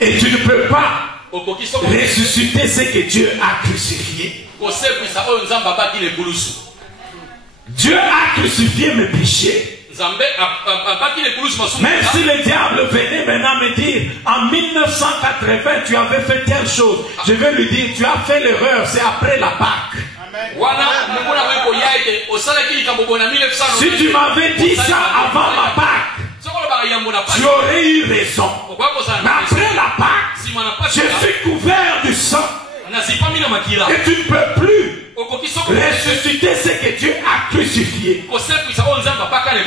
Et tu ne peux pas ressusciter ce que Dieu a crucifié. Dieu a crucifié mes péchés. Même si le diable venait maintenant me dire en 1980 tu avais fait telle chose, je vais lui dire tu as fait l'erreur, c'est après la Pâque. Si tu m'avais dit ça avant la Pâque, tu aurais eu raison. Mais après la Pâque, je suis couvert du sang. Et tu ne peux plus ressusciter ce que Dieu a crucifié.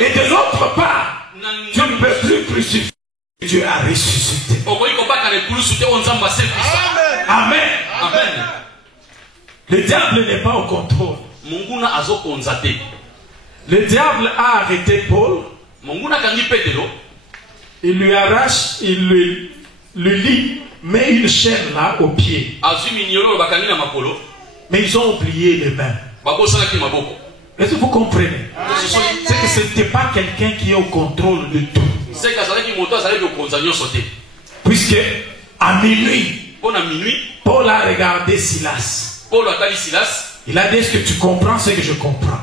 Et de l'autre part, tu ne peux plus crucifier ce que Dieu a ressuscité. Amen. Amen. Le diable n'est pas au contrôle. Le diable a arrêté Paul. Il lui arrache, il lui lie, met une chaîne là au pied. Mais ils ont oublié les mains. Est-ce que vous comprenez? C'est que ce n'était pas quelqu'un qui est au contrôle de tout. Puisque à minuit, Paul a regardé Silas. Il a dit, est-ce que tu comprends ce que je comprends?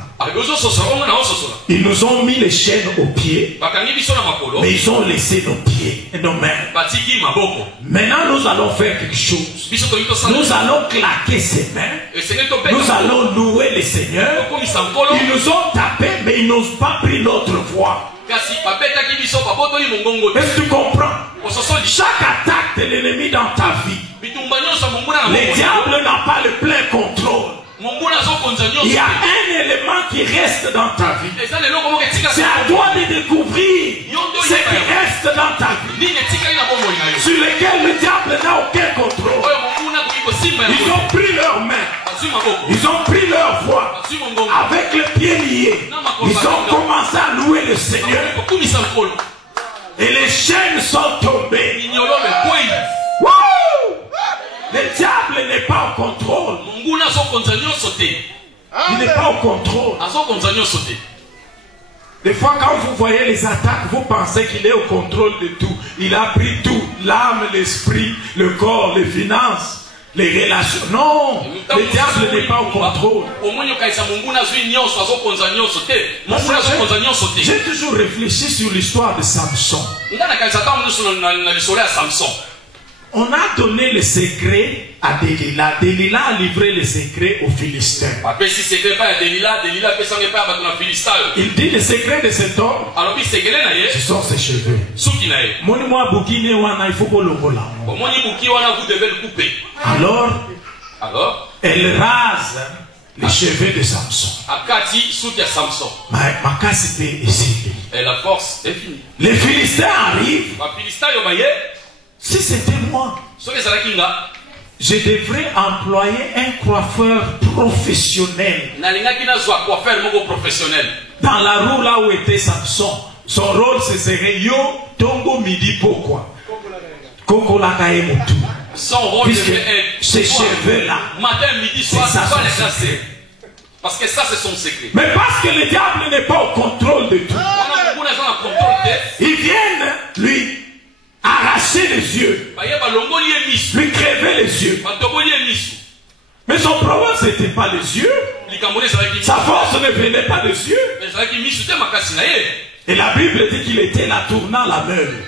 Ils nous ont mis les chaînes aux pieds, mais ils ont laissé nos pieds et nos mains. Maintenant nous allons faire quelque chose. Nous allons claquer ses mains. Nous allons louer le Seigneur. Ils nous ont tapé, mais ils n'ont pas pris notre voix. Est-ce que tu comprends? Chaque attaque de l'ennemi dans ta vie, le diable n'a pas le plein contrôle. Il y a un élément qui reste dans ta vie. C'est à toi de découvrir ce qui reste dans ta vie, sur lequel le diable n'a aucun contrôle. Ils ont pris leurs mains, ils ont pris leur voix, avec les pieds liés. Ils ont commencé à louer le Seigneur. Et les chaînes sont tombées. Le diable n'est pas au contrôle. Il n'est pas au contrôle. Des fois, quand vous voyez les attaques, vous pensez qu'il est au contrôle de tout. Il a pris tout. L'âme, l'esprit, le corps, les finances, les relations. Non, le diable n'est pas au contrôle. J'ai toujours réfléchi sur l'histoire de Samson. On a donné le secret à Delilah. Delilah a livré le secret aux Philistins. Il dit le secret de cet homme, ce sont ses cheveux. Alors, elle rase les cheveux de Samson. Et la force est finie. Les Philistins arrivent. Si c'était moi, je devrais employer un coiffeur professionnel. Dans la roue là où était Samson, son rôle ce serait Yo Tongo Midi pourquoi Koko Lakae Mutu. Son rôle devrait être ces cheveux là. Matin, midi, soir, c'est pas les casser. Parce que ça c'est son secret. Mais parce que le diable n'est pas au contrôle de tout. Ils viennent lui arracher les yeux, lui crever les yeux. Mais son problème c'était pas les yeux. Sa force ne venait pas des yeux. Et la Bible dit qu'il était là tournant la meule.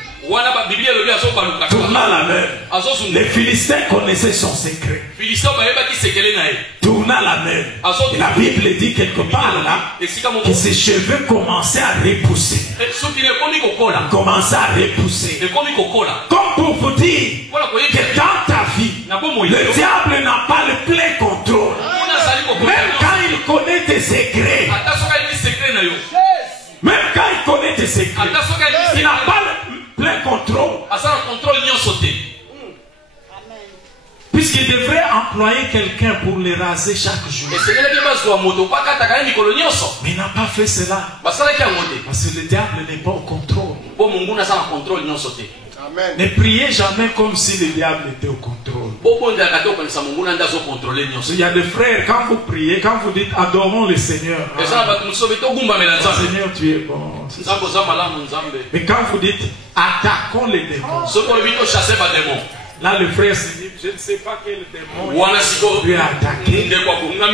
Tournant la meule. Les Philistins connaissaient son secret. Tournant la meule. Et la Bible dit quelque part là que ses cheveux commençaient à repousser. Commençaient à repousser. Comme pour vous dire que dans ta vie, le diable n'a pas le plein contrôle. Même quand il connaît tes secrets. Même quand il connaît tes secrets, il n'a pas le plein contrôle. Puisqu'il devrait employer quelqu'un pour les raser chaque jour. Mais il n'a pas fait cela. Parce que le diable n'est pas au contrôle. Amen. Ne priez jamais comme si le diable était au contrôle. Il y a des frères, quand vous priez, quand vous dites adorons le Seigneur. Seigneur, tu es bon. Mais quand vous dites attaquons les démons. Là, le frère se dit, je ne sais pas quel démon lui a attaqué.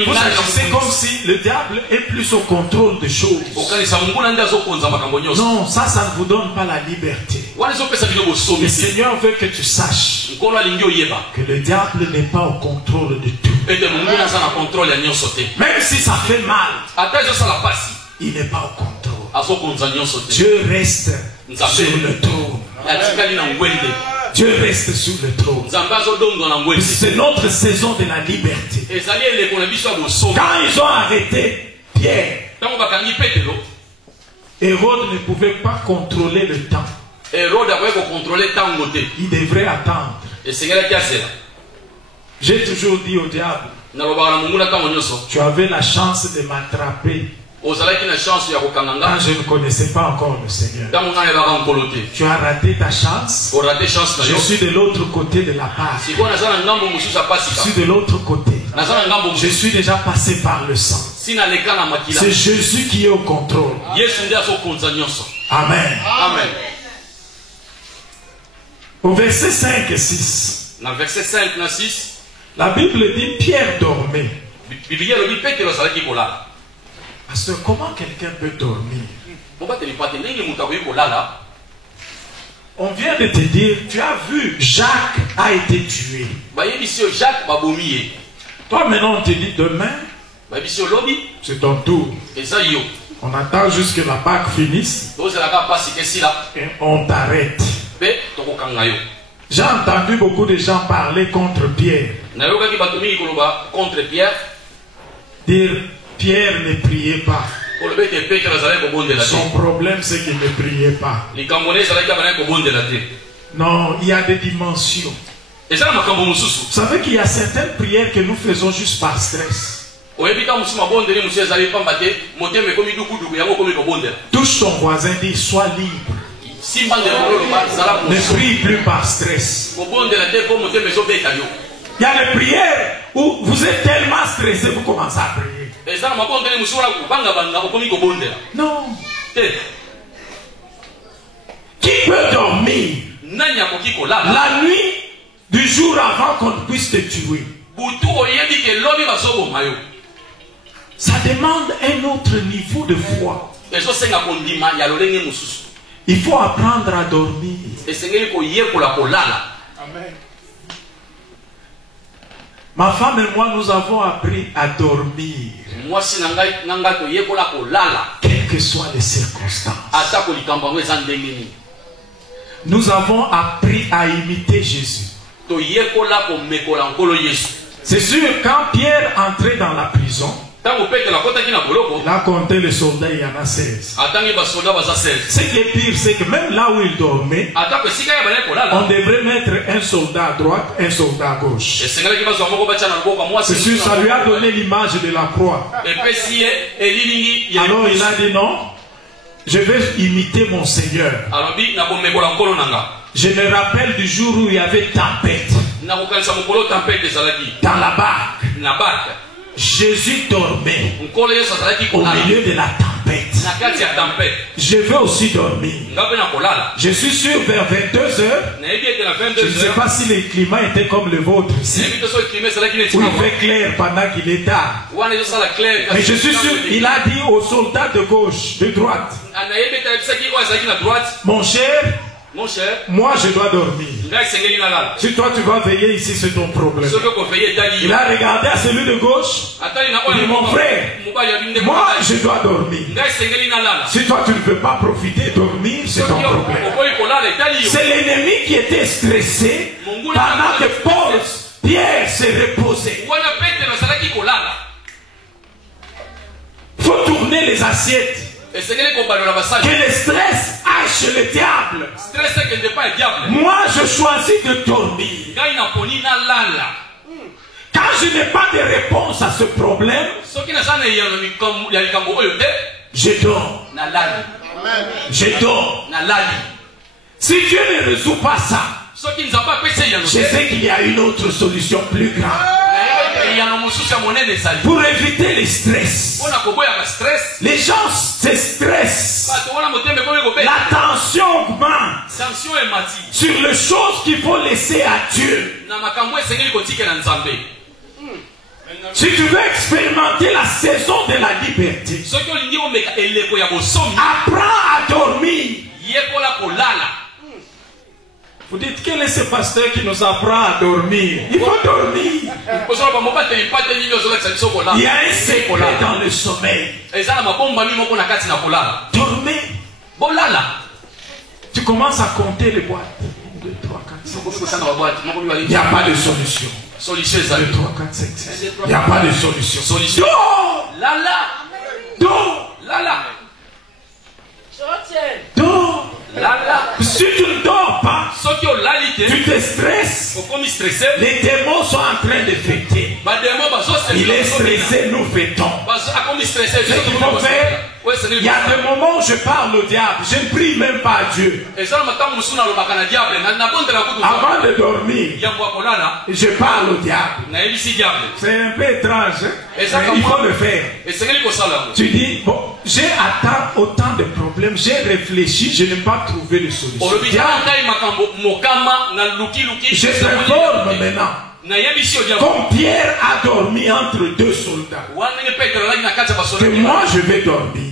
Vous agissez comme si le diable est plus au contrôle des choses. Non, ça ne vous donne pas la liberté. Le Seigneur veut que tu saches que le diable n'est pas au contrôle de tout. Même si ça fait mal, il n'est pas au contrôle. Dieu reste sur le trône. Dieu reste sur le trône. C'est notre saison de la liberté. Quand ils ont arrêté Pierre, Hérode ne pouvait pas contrôler le temps. Il devrait attendre. J'ai toujours dit au diable, tu avais la chance de m'attraper quand je ne connaissais pas encore le Seigneur. Tu as raté ta chance. Je suis de l'autre côté de la passe. Je suis de l'autre côté. Je suis déjà passé par le sang. C'est Jésus qui est au contrôle. Amen. Amen. Au verset 5 et 6. Dans verset 5 et 6. La Bible dit Pierre dormait. Parce que comment quelqu'un peut dormir? On vient de te dire, tu as vu, Jacques a été tué. Toi maintenant on te dit demain, c'est ton tour. On attend jusqu'à la Pâque finisse et on t'arrête. J'ai entendu beaucoup de gens parler contre Pierre. Dire Pierre ne priait pas. Son problème c'est qu'il ne priait pas. Non, il y a des dimensions. Vous savez qu'il y a certaines prières que nous faisons juste par stress. Touche ton voisin, dis sois libre. Ne prie plus par stress. Il y a des prières où vous êtes tellement stressé, vous commencez à prier. Non. Qui peut dormir la nuit du jour avant qu'on puisse te tuer? Ça demande un autre niveau de foi. Il faut apprendre à dormir. Amen. Ma femme et moi, nous avons appris à dormir. Quelles que soient les circonstances. Nous avons appris à imiter Jésus. C'est sûr, quand Pierre entrait dans la prison, il a compté les soldats, il y en a 16. Ce qui est pire, c'est que même là où il dormait, on devrait mettre un soldat à droite, un soldat à gauche. C'est sûr, ça lui a donné l'image de la croix. Alors il a dit non, je vais imiter mon Seigneur. Je me rappelle du jour où il y avait tempête dans la barque. Jésus dormait au milieu de la tempête. Je veux aussi dormir. Je suis sûr vers 22 heures. Je ne sais pas si le climat était comme le vôtre ici, où il fait clair pendant qu'il est tard. Mais je suis sûr, il a dit aux soldats de gauche, de droite, mon cher, moi je dois dormir. Si toi tu vas veiller ici, c'est ton problème. Il a regardé à celui de gauche. Il dit, mon frère, moi je dois dormir. Si toi tu ne peux pas profiter, dormir, c'est ton problème. C'est l'ennemi qui était stressé pendant que Pierre s'est reposé. Il faut tourner les assiettes. Que le stress aille chez le diable. Moi je choisis de dormir. Quand je n'ai pas de réponse à ce problème, je dors. Je dors. Si Dieu ne résout pas ça, je sais qu'il y a une autre solution plus grave. Pour éviter les stress. Les gens se stressent. La tension augmente sur les choses qu'il faut laisser à Dieu. Si tu veux expérimenter la saison de la liberté, apprends à dormir. Vous dites, quel est ce pasteur qui nous apprend à dormir? Il faut dormir. Il y a un secret dans le sommeil. Dormir. Tu commences à compter les boîtes. 1, 2, 3, 4, 5. Il n'y a pas de solution. 2, 3, 4, 5, 6. Il n'y a pas de solution. Dors. Dors. Dors. Si tu ne dors pas, tu te stresses. Les démons sont en train de fêter. Il est stressé, nous fêtons. Ce qu'il faut faire, il y a des moments où je parle au diable. Je ne prie même pas à Dieu. Avant de dormir, je parle au diable. C'est un peu étrange, mais il faut le faire. Tu dis, bon, j'ai atteint autant de problèmes, j'ai réfléchi, je n'ai pas trouvé de solution. Je t'informe maintenant. Comme Pierre a dormi entre deux soldats, que moi je vais dormir.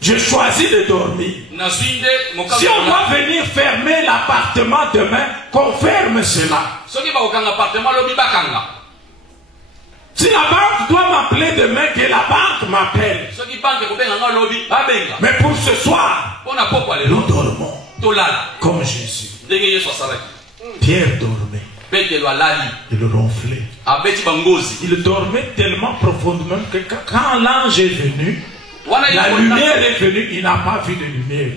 Je choisis de dormir. Si on doit venir fermer l'appartement demain, qu'on ferme cela. Si la banque doit m'appeler demain, que la banque m'appelle. Mais pour ce soir, nous dormons comme Jésus. Pierre dormait. Il ronflait. Il dormait tellement profondément que quand l'ange est venu, la lumière est venue, il n'a pas vu de lumière.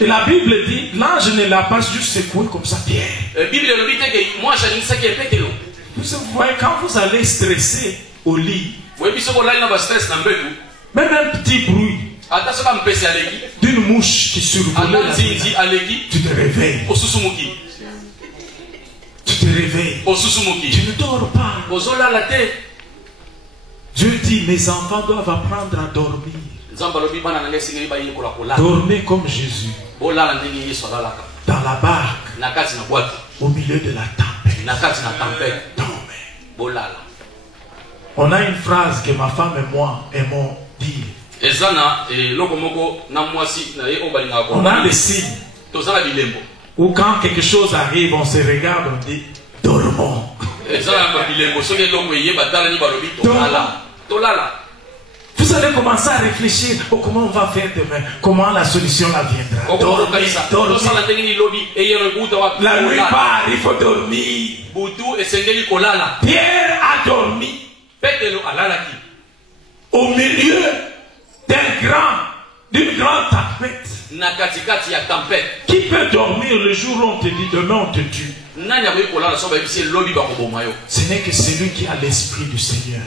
Et la Bible dit, l'ange ne l'a pas juste secoué comme ça, Pierre. Vous voyez, quand vous allez stresser au lit, même un petit bruit, d'une mouche qui survolait la ville, tu te réveilles. Tu te réveilles. Tu ne dors pas. Dieu dit, mes enfants doivent apprendre à dormir. Dormez comme Jésus. Dans la barque. Au milieu de la tempête. Dormez. On a une phrase que ma femme et moi aimons dire. On a des signes. Ou quand quelque chose arrive, on se regarde, on dit dormons. Vous allez commencer à réfléchir comment on va faire demain, comment la solution la viendra. Dormir. La nuit part, il faut dormir. Pierre a dormi au milieu d'une grande tempête. Qui peut dormir le jour où on te dit demain on te tue? Ce n'est que celui qui a l'esprit du Seigneur.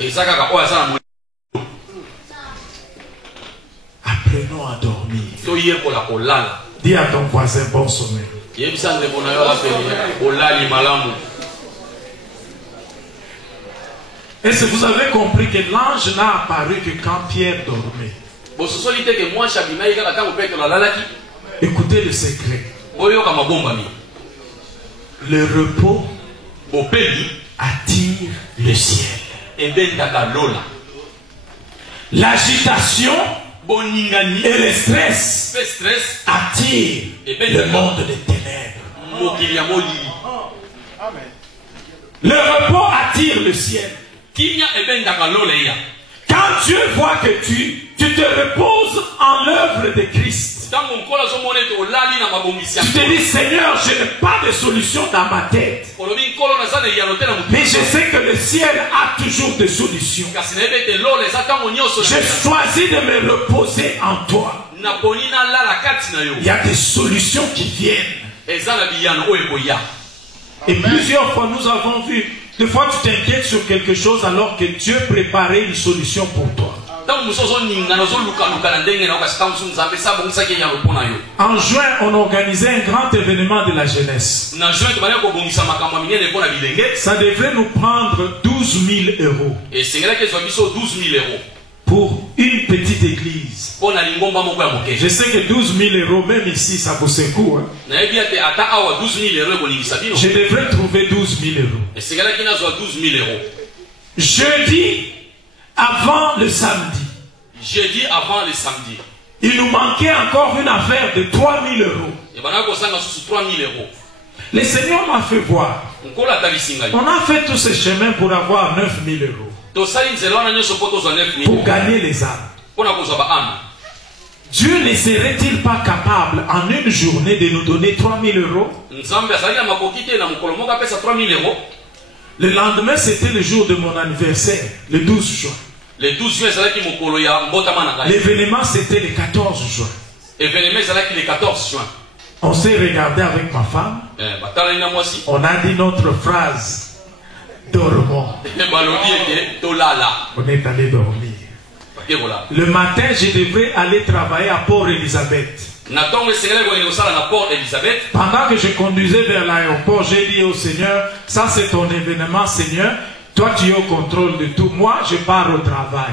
Apprenons à dormir. Dis à ton voisin bon sommeil. Est-ce que vous avez compris que l'ange n'a apparu que quand Pierre dormait? Écoutez le secret. Le repos attire le ciel. L'agitation et le stress attirent le monde des ténèbres. Le repos attire le ciel. Quand Dieu voit que tu te reposes en l'œuvre de Christ, tu te dis Seigneur, je n'ai pas de solution dans ma tête, mais je sais que le ciel a toujours des solutions. J'ai choisi de me reposer en toi. Il y a des solutions qui viennent. Et plusieurs fois nous avons vu, des fois tu t'inquiètes sur quelque chose alors que Dieu préparait une solution pour toi. En juin, on organisait un grand événement de la jeunesse. Ça devrait nous prendre 12 000 euros pour une petite église. Je sais que 12 000 euros, même ici, ça vous secoue. Hein? Je devrais trouver 12 000 euros. Jeudi avant le samedi. Il nous manquait encore une affaire de 3 000 euros. Le Seigneur m'a fait voir. On a fait tous ces chemins pour avoir 9 000 euros. Pour gagner les âmes. Dieu ne serait-il pas capable en une journée de nous donner 3 000 euros? Le lendemain, c'était le jour de mon anniversaire, le 12 juin. L'événement, c'était le 14 juin. On s'est regardé avec ma femme. On a dit notre phrase. Dormons. On est allé dormir. Le matin, je devrais aller travailler à Port-Élisabeth. Pendant que je conduisais vers l'aéroport, j'ai dit au Seigneur, ça c'est ton événement, Seigneur. Toi tu es au contrôle de tout. Moi je pars au travail.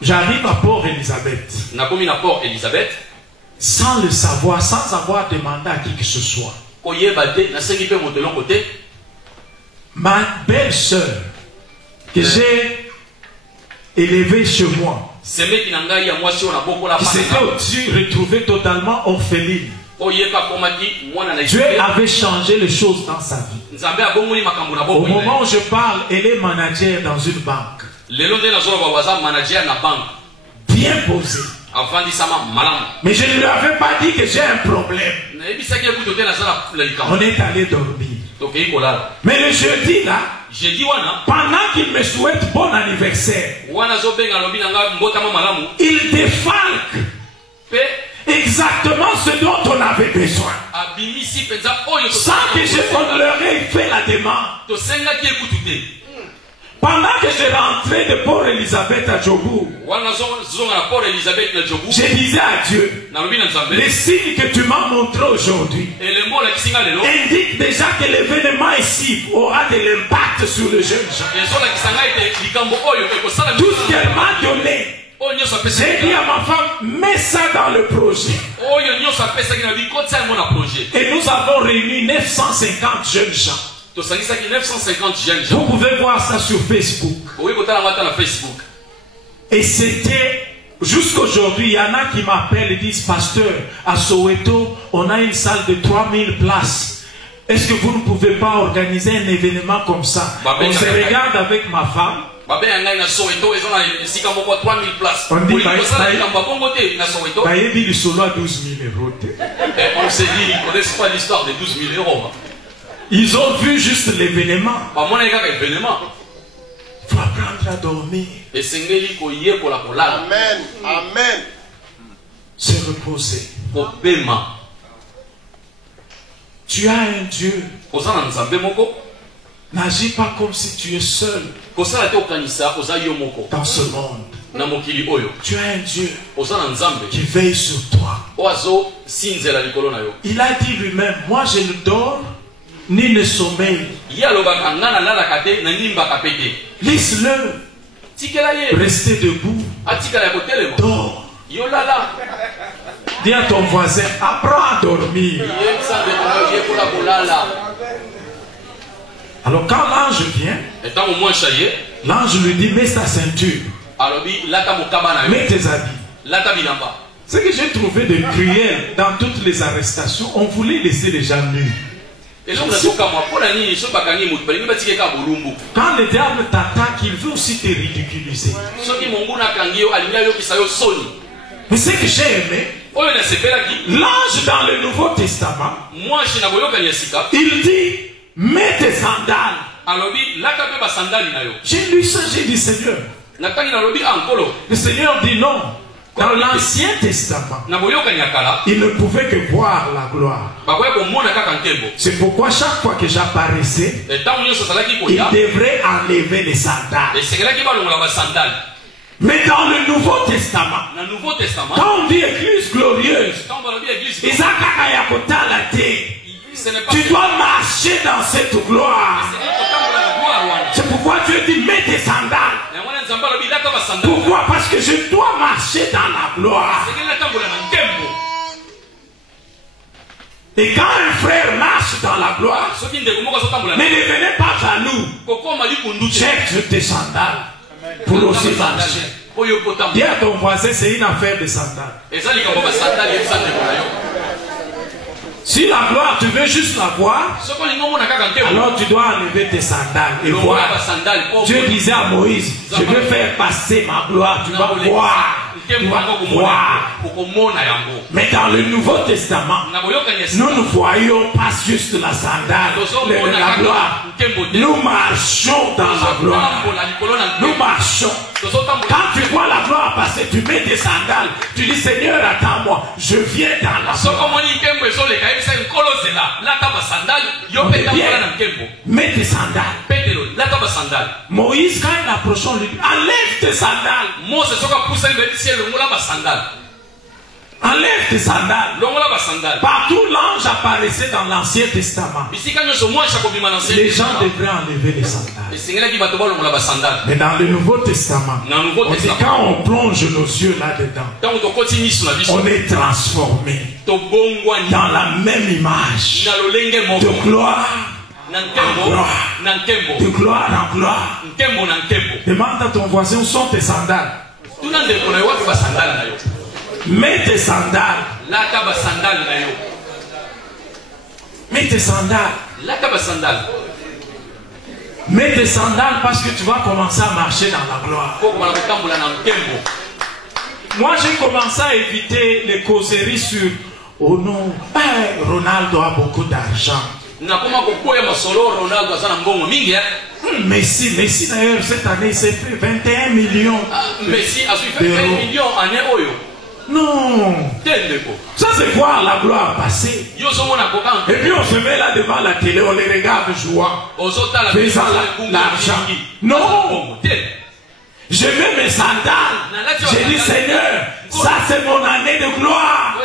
J'arrive à Port-Élisabeth. Sans le savoir, sans avoir demandé à qui que ce soit. Ma belle-sœur que j'ai élevée chez moi, qui s'était aussi retrouvée totalement orpheline. Dieu avait changé les choses dans sa vie. Au moment où je parle, elle est manager dans une banque. Bien posée. Mais je ne lui avais pas dit que j'ai un problème. On est allé dormir. Mais le jeudi là, pendant qu'il me souhaite bon anniversaire, il défalque exactement ce dont on avait besoin. Sans que je leur ai fait la demande. Pendant que je rentrais de Port-Élisabeth à Djobourg, je disais à Dieu, les signes que tu m'as montrés aujourd'hui indiquent déjà que l'événement ici aura de l'impact sur le jeune gens. Tout ce qu'elle m'a donné, j'ai dit à ma femme, mets ça dans le projet. Et nous avons réuni 950 jeunes gens. Vous pouvez voir ça sur Facebook. Et c'était, jusqu'aujourd'hui, il y en a qui m'appellent et disent, pasteur, à Soweto, on a une salle de 3000 places. Est-ce que vous ne pouvez pas organiser un événement comme ça? On se regarde avec ma femme. On dit, Bayebi du solo à 12 000 euros. On s'est dit, ils ne connaissent pas l'histoire des 12 000 euros. Ils ont vu juste l'événement. Il faut apprendre à dormir. Amen. Amen. Se reposer. Tu as un Dieu. N'agis pas comme si tu es seul dans ce monde. Tu as un Dieu qui veille sur toi. Il a dit lui-même, moi je ne dors ni ne sommeille. Laisse-le rester debout. Dors. Dis à ton voisin, apprends à dormir. Alors quand l'ange vient, l'ange lui dit, mets ta ceinture, mets tes habits. Ce que j'ai trouvé de cruel dans toutes les arrestations, on voulait laisser les gens nus. Quand le diable t'attaque, il veut aussi te ridiculiser. Mais ce que j'ai aimé, l'ange dans le Nouveau Testament, il dit, mets tes sandales. J'ai lu ça, j'ai dit, Seigneur. Le Seigneur dit non. Dans l'Ancien Testament, il ne pouvait que voir la gloire. C'est pourquoi chaque fois que j'apparaissais, il devrait enlever les sandales. Mais dans le Nouveau Testament, quand on dit église glorieuse, tu dois marcher dans cette gloire. C'est pourquoi Dieu dit mets tes sandales. Pourquoi? Parce que je dois marcher dans la gloire. Et quand un frère marche dans la gloire, ne devenez pas jaloux. Cherche tes sandales pour aussi marcher. Dis à ton voisin, c'est une affaire de sandales. Si la gloire, tu veux juste la voir, alors tu dois enlever tes sandales et voir. Dieu disait à Moïse, je veux faire passer ma gloire, tu vas voir. Tu vas voir. Mais dans le Nouveau Testament, nous ne voyons pas juste la sandale, la gloire. Nous marchons dans la gloire. Nous marchons. Quand tu vois la gloire passer, tu mets tes sandales. Tu dis, Seigneur, attends-moi, je viens dans la gloire. Mets tes sandales. Moïse, quand il approche, on lui dit, enlève tes sandales. Enlève tes sandales. Partout l'ange apparaissait dans l'Ancien Testament. Les gens devraient enlever les sandales. Mais dans le Nouveau Testament, on dit quand on plonge nos yeux là-dedans, on est transformé dans la même image de gloire en gloire. De gloire en gloire. Demande à ton voisin où sont tes sandales. Mets tes sandales. Mets tes sandales. Mets tes sandales parce que tu vas commencer à marcher dans la gloire. Moi j'ai commencé à éviter les causeries sur oh non, Ronaldo a beaucoup d'argent. Messi d'ailleurs cette année s'est fait 21 millions. Messi a fait 20 millions en euros. Non. Ça c'est voir la gloire passer. Et puis on se met là devant la télé, on les regarde jouant. Faisant l'argent. Non. Je mets mes sandales. J'ai dit Seigneur, ça c'est mon année de gloire.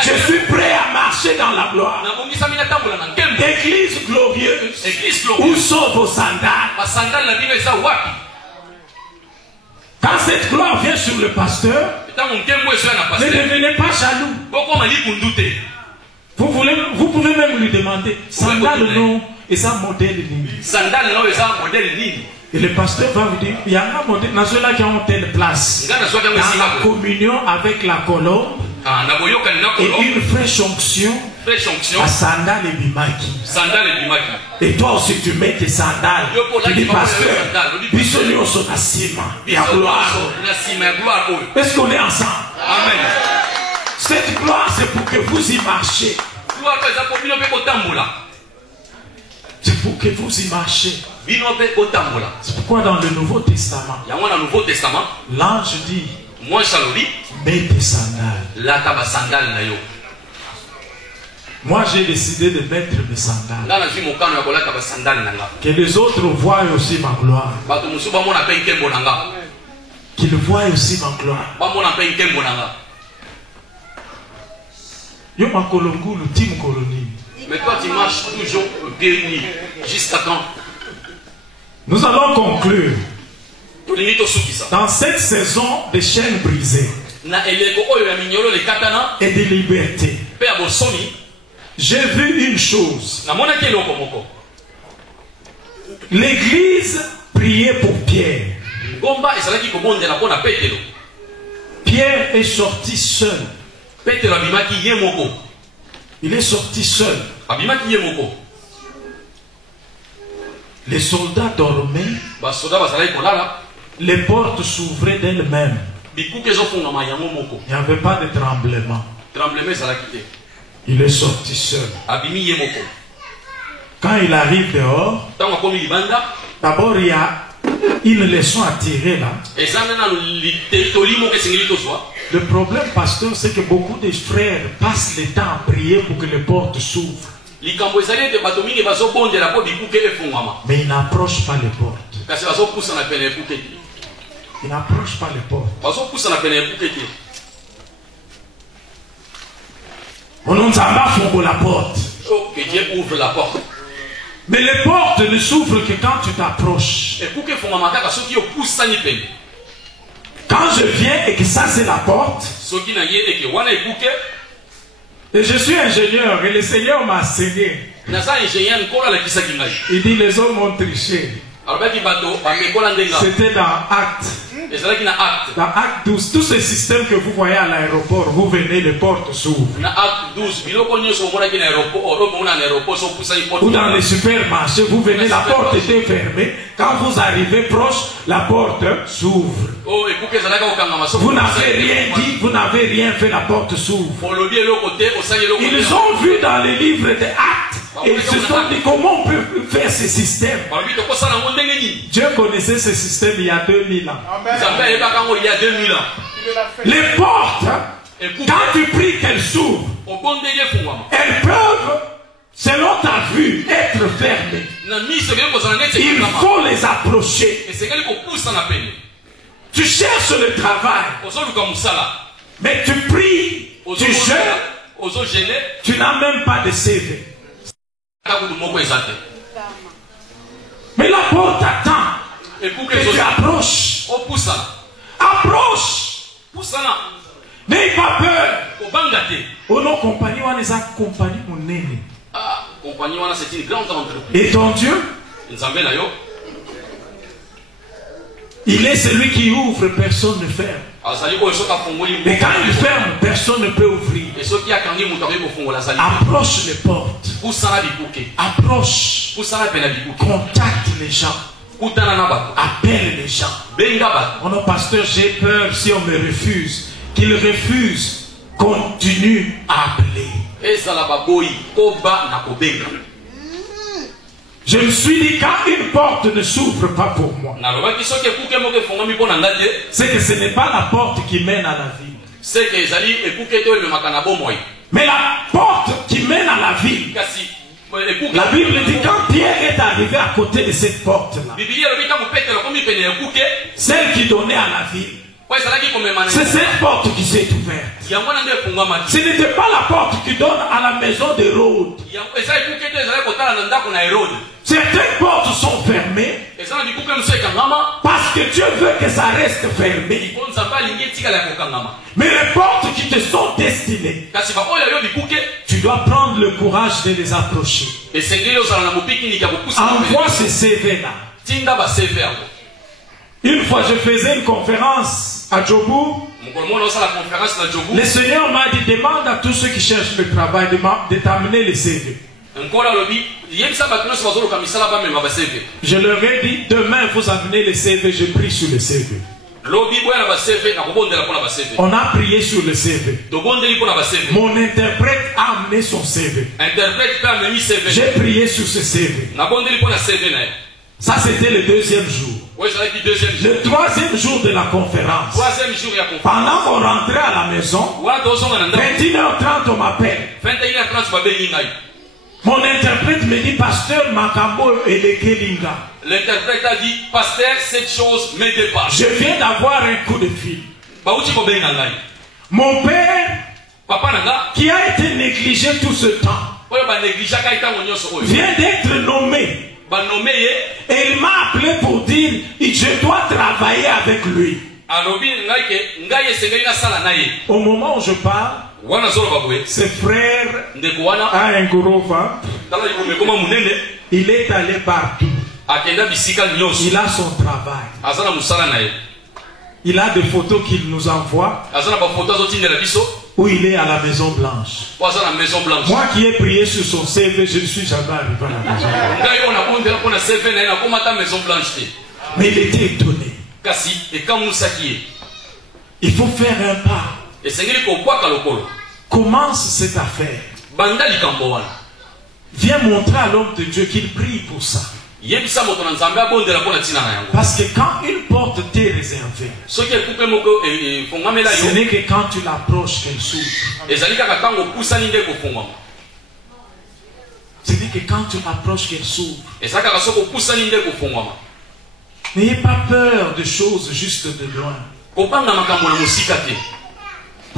Je suis prêt à marcher dans la gloire. Église glorieuse. Où sont vos sandales? Quand cette gloire vient sur le pasteur, ne devenez pas jaloux. Vous pouvez même lui demander, sandales non, et ça modèle nini. Et le pasteur va vous dire, il y a un modèle, dans ceux-là qui ont telle place, dans la communion avec la colombe, et une fraîche onction, à sandales et bimaki. Et toi aussi tu mets tes sandales. Tu dis pasteur, bisogno sur la cime, il y a gloire. Est-ce qu'on est ensemble? Amen. Cette gloire c'est pour que vous y marchiez. C'est pour que vous y marchiez. C'est pourquoi dans le Nouveau Testament, l'ange dit, mets tes sandales. Moi j'ai décidé de mettre mes sandales. Que les autres voient aussi ma gloire. Qu'ils voient aussi ma gloire. Yo ma kolongulu tim koloni. Mais toi tu marches toujours réuni. Jusqu'à quand? Nous allons conclure. Dans cette saison de chaînes brisées et de liberté, j'ai vu une chose. L'église priait pour Pierre. Pierre est sorti seul. Il est sorti seul. Les soldats dormaient. Les portes s'ouvraient d'elles-mêmes. Il n'y avait pas de tremblement. Il est sorti seul. Quand il arrive dehors, d'abord il y a une leçon à tirer là. Le problème, pasteur, c'est que beaucoup de frères passent le temps à prier pour que les portes s'ouvrent. Mais ils n'approchent pas les portes. Ils n'approchent pas les portes. On nous a la porte. Que Dieu ouvre la porte. Mais les portes ne s'ouvrent que quand tu t'approches. Quand je viens et que ça c'est la porte, et je suis ingénieur et le Seigneur m'a enseigné. Il dit les hommes ont triché. C'était dans Actes. Dans Acte 12, tous ces systèmes que vous voyez à l'aéroport, vous venez, les portes s'ouvrent. Ou dans les supermarchés, vous venez, la porte était fermée. Quand vous arrivez proche, la porte s'ouvre. Vous n'avez rien dit, vous n'avez rien fait, la porte s'ouvre. Ils ont vu dans les livres des Actes. Et ils se sont dit comment on peut faire ce système. Dieu connaissait ce système il y a 2000 ans. Les portes, quand tu pries qu'elles s'ouvrent, elles peuvent, selon ta vue, être fermées. Il faut les approcher. Tu cherches le travail, mais tu pries, tu jeûnes, tu n'as même pas de CV. Mais la porte attend que tu approches. Approche. N'aie pas peur. Au nom compagnie, on les a compagnie mon nez. C'est une grande entreprise. Et ton Dieu, il est celui qui ouvre, personne ne ferme. Mais quand il ferme, personne ne peut ouvrir. Approche les portes. Approche. Contacte les gens. Appelle les gens. Oh non, pasteur, j'ai peur si on me refuse. Qu'il refuse, continue à appeler. Je me suis dit, quand une porte ne s'ouvre pas pour moi, c'est que ce n'est pas la porte qui mène à la ville. c'est que ezali ekuke to le makana bomoi. Mais la porte qui mène à la ville, Kasi la Bible dit quand Pierre est arrivé à côté de cette porte-là, Biblia lobita mupetelo komi pene ekuke celle qui donnait à la ville, kwa ezalaki komemana. c'est cette porte qui s'est ouverte. Ya mwana ndio fungama. Ce n'était pas la porte qui donne à la maison d'Hérode. Ya eza ekuke to ezali kotala na ndako na Herode. Certaines portes sont fermées Ezana bikuke mso ekangama. parce que Dieu veut que ça reste fermé. Ko nzamba lingi tikala ya kokangama. Mais les portes qui te sont destinées, Kasi ba oyo yo bikuke tu dois prendre le courage de les approcher. esengeli ozala na mopiki ni ya kokusa. Envoie ce CV-là. Tinda ba CV yango. Une fois, je faisais une conférence à Djobou. Mukolo osala conférence na Djobou. Le Seigneur m'a dit, demande à tous ceux qui cherchent le travail de t'amener les CV. Nkola lobi yebisa bato nyonso bazoluka misala bamema ba CV. Je leur ai dit, demain vous amenez les CV, je prie sur le CV. Lobi boya na ba CV na kobondela pona ba CV. On a prié sur le CV. Tobondeli pona ba CV. Mon interprète a amené son CV. Interprète pa memi CV. J'ai prié sur ce CV. Na bondeli pona CV na. Ça, c'était le deuxième jour. Ouais, ça dit deuxième jour. Le troisième jour de la conférence. Troisième jour ya conférence. Pendant qu'on rentrait à la maison, Wala tozonga na ndako. 21h30, on m'appelle. 21h30 babengi ngai. Mon interprète me dit, pasteur Makambo et les Kelinga. L'interprète a dit, pasteur, cette chose me dépasse. Je viens d'avoir un coup de fil. Bauti kobenga ngai. Mon père, Papa nanga, qui a été négligé tout ce temps, oyo ba négligea kai tango nyonso oyo. vient d'être nommé. Ba nommé ye, Et il m'a appelé pour dire, je dois travailler avec lui. alobi ngai ke ngai esengeli na sala na ye. Au moment où je parle, Wana zolo babwe. ce frère Ndeko wana, a un gros ventre. tala yikume koma munene, Il est allé partout. akenda bisika nyonso. Il a son travail. Azana musala na ye. Il a des photos qu'il nous envoie Azana ba photo azotindela biso. où il est à la Maison Blanche. Po azana Maison Blanche. Moi qui ai prié sur son CV, je ne suis jamais arrivé à la Maison Blanche. Ngai ona bondela pona CV na ye na koma ta Maison Blanche te. Mais il était étonné. Kasi ekamusaki ye. Il faut faire un pas. Esengeli kobwaka lokolo. Commence cette affaire. Banda likambo wana. Viens montrer à l'homme de Dieu qu'il prie pour ça. Yebisa moto na nzambe abondela pona tina na yango. Parce que quand une porte t'est réservée, Soki ekupe moko fongamela ce yo. n'est que quand tu l'approches qu'elle s'ouvre. Ezali kaka tango pusani nde kofungwama. Ce n'est que quand tu l'approches qu'elle s'ouvre. Ezali kaka soko pusani nde kofungwama. N'ayez pas peur de choses juste de loin. Kopanga makambo na mosika te.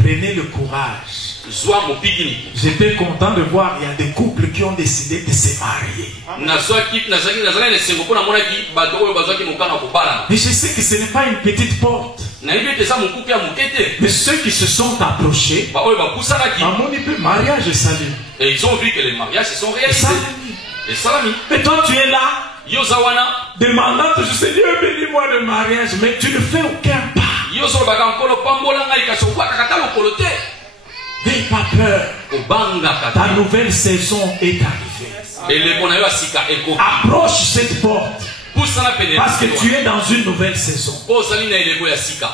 Prenez le courage. Zwa mopiki. J'étais content de voir, il y a des couples qui ont décidé de se marier. Nazwaki nesengo pona monaki bato oyo bazwaki mokana kobalana. Mais je sais que ce n'est pas une petite porte. Nayebi ete eza mokuki ya moke te. Mais ceux qui se sont approchés, Ba oyo bapusanaki. mariage est salut. Et ils ont vu que les mariages se sont réalisés. Et salami. Mais toi tu es là, Yoza wana. demandant toujours, Seigneur bénis-moi le mariage, mais tu ne fais aucun pas. Yozo baka nkolo pambola ngai kaso kwa kakata lokolo te. N'aie pas peur. Obanga Ta kata. nouvelle saison est arrivée. Et le bona yo asika eko. Approche cette porte. Pusana pene. Parce que tu es dans une nouvelle saison. Ozali na eleko ya sika.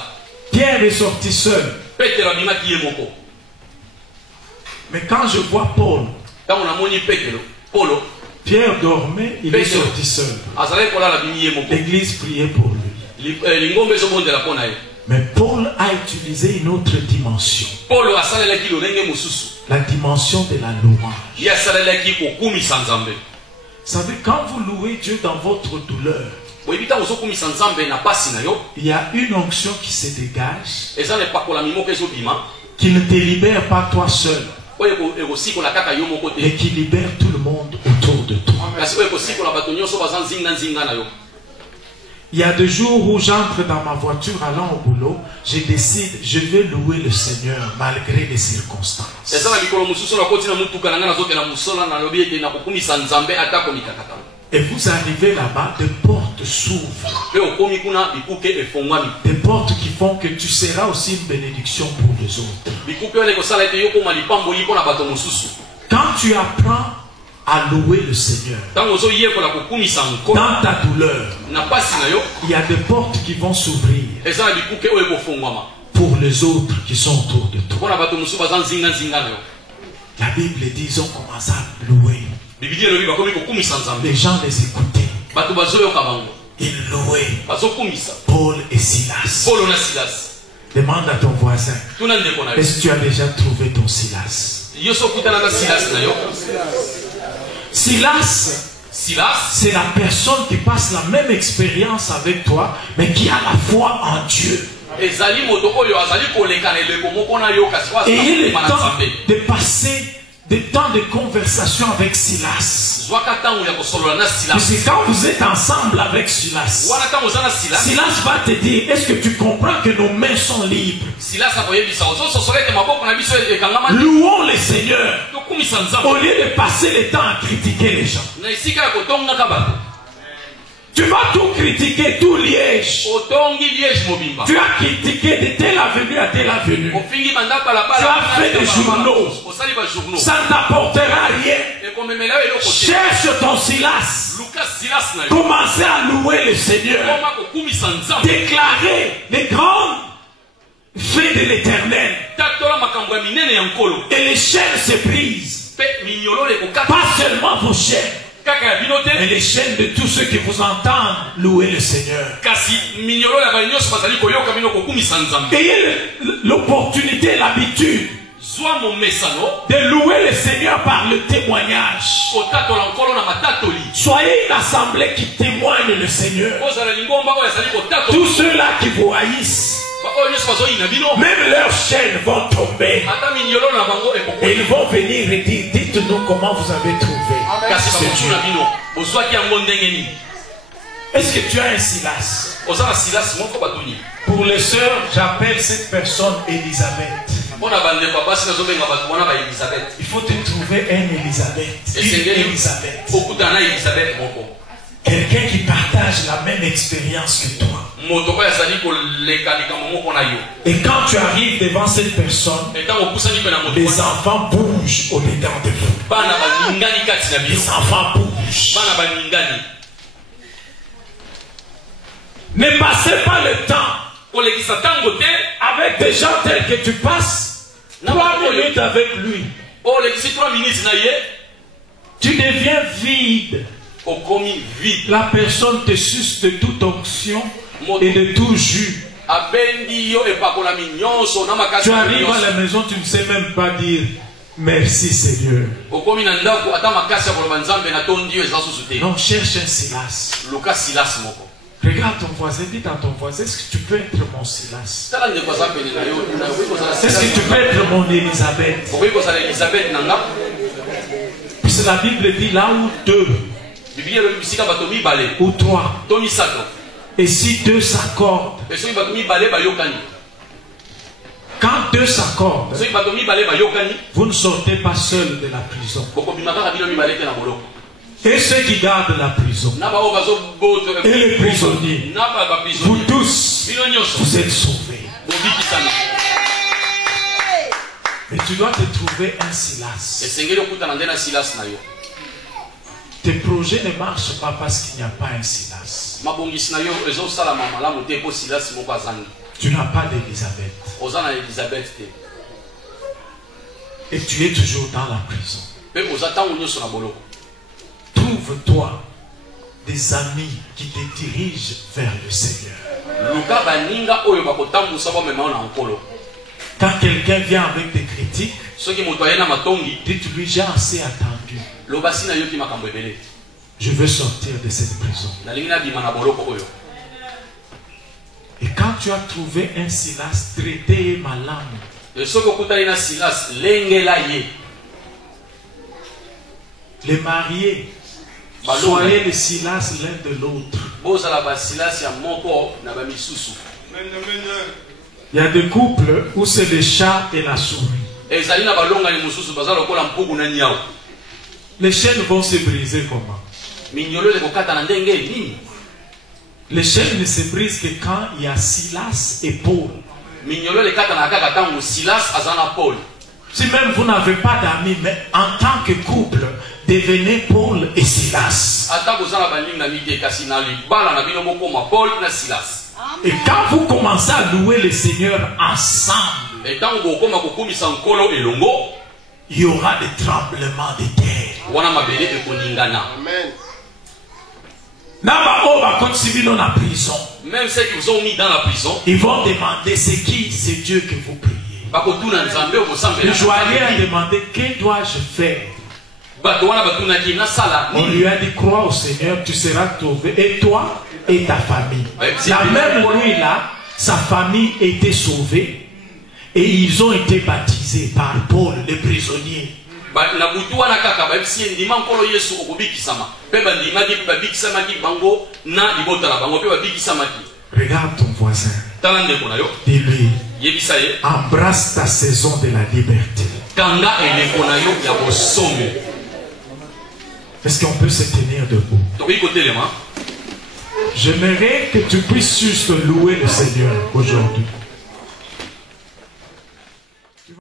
Pierre est sorti seul. Petero abimaki ye moko. Mais quand je vois Paul, Tango namoni Petero, Polo, Pierre dormait, il est Petero. sorti seul. azali kolala bimi ye moko. L'église priait pour lui. Lingombe ezobondela pona ye. Mais Paul a utilisé une autre dimension. Polo asalelaki lolenge mosusu. La dimension de la louange. Ye asalelaki kokumisa nzambe. Vous savez, quand vous louez Dieu dans votre douleur, Boyebi ntango ozokumisa nzambe na pasi na yo, il y a une onction qui se dégage, eza na epakolami moko ezobima, qui ne te libère pas toi seul, oyo ekosikola kaka yo moko mais te, qui libère tout le monde autour de toi. kasi oyo ekosikola bato nyonso baza nzinga na yo. Il y a des jours où j'entre dans ma voiture allant au boulot, je décide, je vais louer le Seigneur malgré les circonstances. Eza na mikolo mosusu nakoti na mutuka na ngai nazokenda mosala nalobi ete nakokumisa nzambe ata komikakata. Et vous arrivez là-bas, des portes s'ouvrent. Pe okomi kuna bikuke efongwami. Des portes qui font que tu seras aussi une bénédiction pour les autres. Bikuke wana ekosala ete yo koma lipamboli mpo na bato mosusu. Quand tu apprends à louer le Seigneur, Ntango ozoyekola kokumisa nkolo dans ta douleur, na pasi na yo, il y a des portes qui vont s'ouvrir eza na bikuke oyo ekofongwama pour les autres qui sont autour de toi. mpo na bato mosusu baza nzinga na yo. La Bible dit, ils ont commencé à louer. Biblia elobi bakomi kokumisa nzambe. Les gens les écoutaient. Bato bazoyoka bango Ils louaient bazokumisa Paul et Silas. Polo na Silas. Demande à ton voisin. Est-ce que tu as déjà trouvé ton Silas? Silas, c'est la personne qui passe la même expérience avec toi, mais qui a la foi en Dieu. Et il est temps de passer des temps de conversation avec Silas. Parce que quand vous êtes ensemble avec Silas, Silas va te dire, est-ce que tu comprends que nos mains sont libres? Louons le Seigneur au lieu de passer le temps à critiquer les gens. Tu vas tout critiquer, tout Liège. Tu as critiqué de telle avenue à telle avenue. Tu as fait des journaux. Ça ne t'apportera rien. Cherche ton Silas. Commencez à louer le Seigneur. Déclarer les grands faits de l'Éternel. Et les chaînes se brisent. Pas seulement vos chaînes, et les chaînes de tous ceux qui vous entendent louer le Seigneur. Ayez l'opportunité, l'habitude de louer le Seigneur par le témoignage. Soyez une assemblée qui témoigne le Seigneur. Tous ceux-là qui vous haïssent, même leurs chaînes vont tomber. Et ils vont venir et dire, dites-nous comment vous avez trouvé. Est-ce que tu as un Silas? Pour les sœurs, j'appelle cette personne Élisabeth. Il faut te trouver un Élisabeth. Une Élisabeth. Quelqu'un qui partage la même expérience que toi. Et quand tu arrives devant cette personne, les enfants bougent au-dedans de vous. Les enfants bougent. Ne passez pas le temps avec des gens tels que tu passes 3 minutes avec lui. Tu deviens vide. La personne te suce de toute onction et de tout jus. Tu arrives à la maison, tu ne sais même pas dire merci Seigneur. Non, cherche un Silas. Regarde ton voisin, dis à ton voisin, est-ce que tu peux être mon Silas? Est-ce que tu peux être mon Élisabeth? Puisque la Bible dit là où 2 ou 3, et si 2 s'accordent, quand 2 s'accordent, vous ne sortez pas seul de la prison. Et ceux qui gardent la prison, et les prisonniers, vous tous, vous êtes sauvés. Mais tu dois te trouver un Silas. Tes projets ne marchent pas parce qu'il n'y a pas un Silas. Tu n'as pas d'Élisabeth. Et tu es toujours dans la prison. Trouve-toi des amis qui te dirigent vers le Seigneur. Quand quelqu'un vient avec des critiques, dites-lui, j'ai assez attendu. Je veux sortir de cette prison. Et quand tu as trouvé un Silas, traitez ma langue. Les mariés, soyez les Silas l'un de l'autre. Il y a des couples où c'est le chat et la souris. Les chaînes vont se briser comment? Les chaînes ne se brisent que quand il y a Silas et Paul. Si même vous n'avez pas d'amis, mais en tant que couple, devenez Paul et Silas. Et quand vous commencez à louer le Seigneur ensemble, il y aura des tremblements de terre. en prison. Même ceux qui vous ont mis dans la prison, ils vont demander c'est qui, c'est Dieu que vous priez. Le joaillier a demandé que dois-je faire. On lui a dit crois au Seigneur, tu seras sauvé, et toi et ta famille. La même nuit là, sa famille était sauvée et ils ont été baptisés par Paul, le prisonnier. Regarde ton voisin. Dis-lui, embrasse ta saison de la liberté. Est-ce qu'on peut se tenir debout? J'aimerais que tu puisses juste louer le Seigneur aujourd'hui.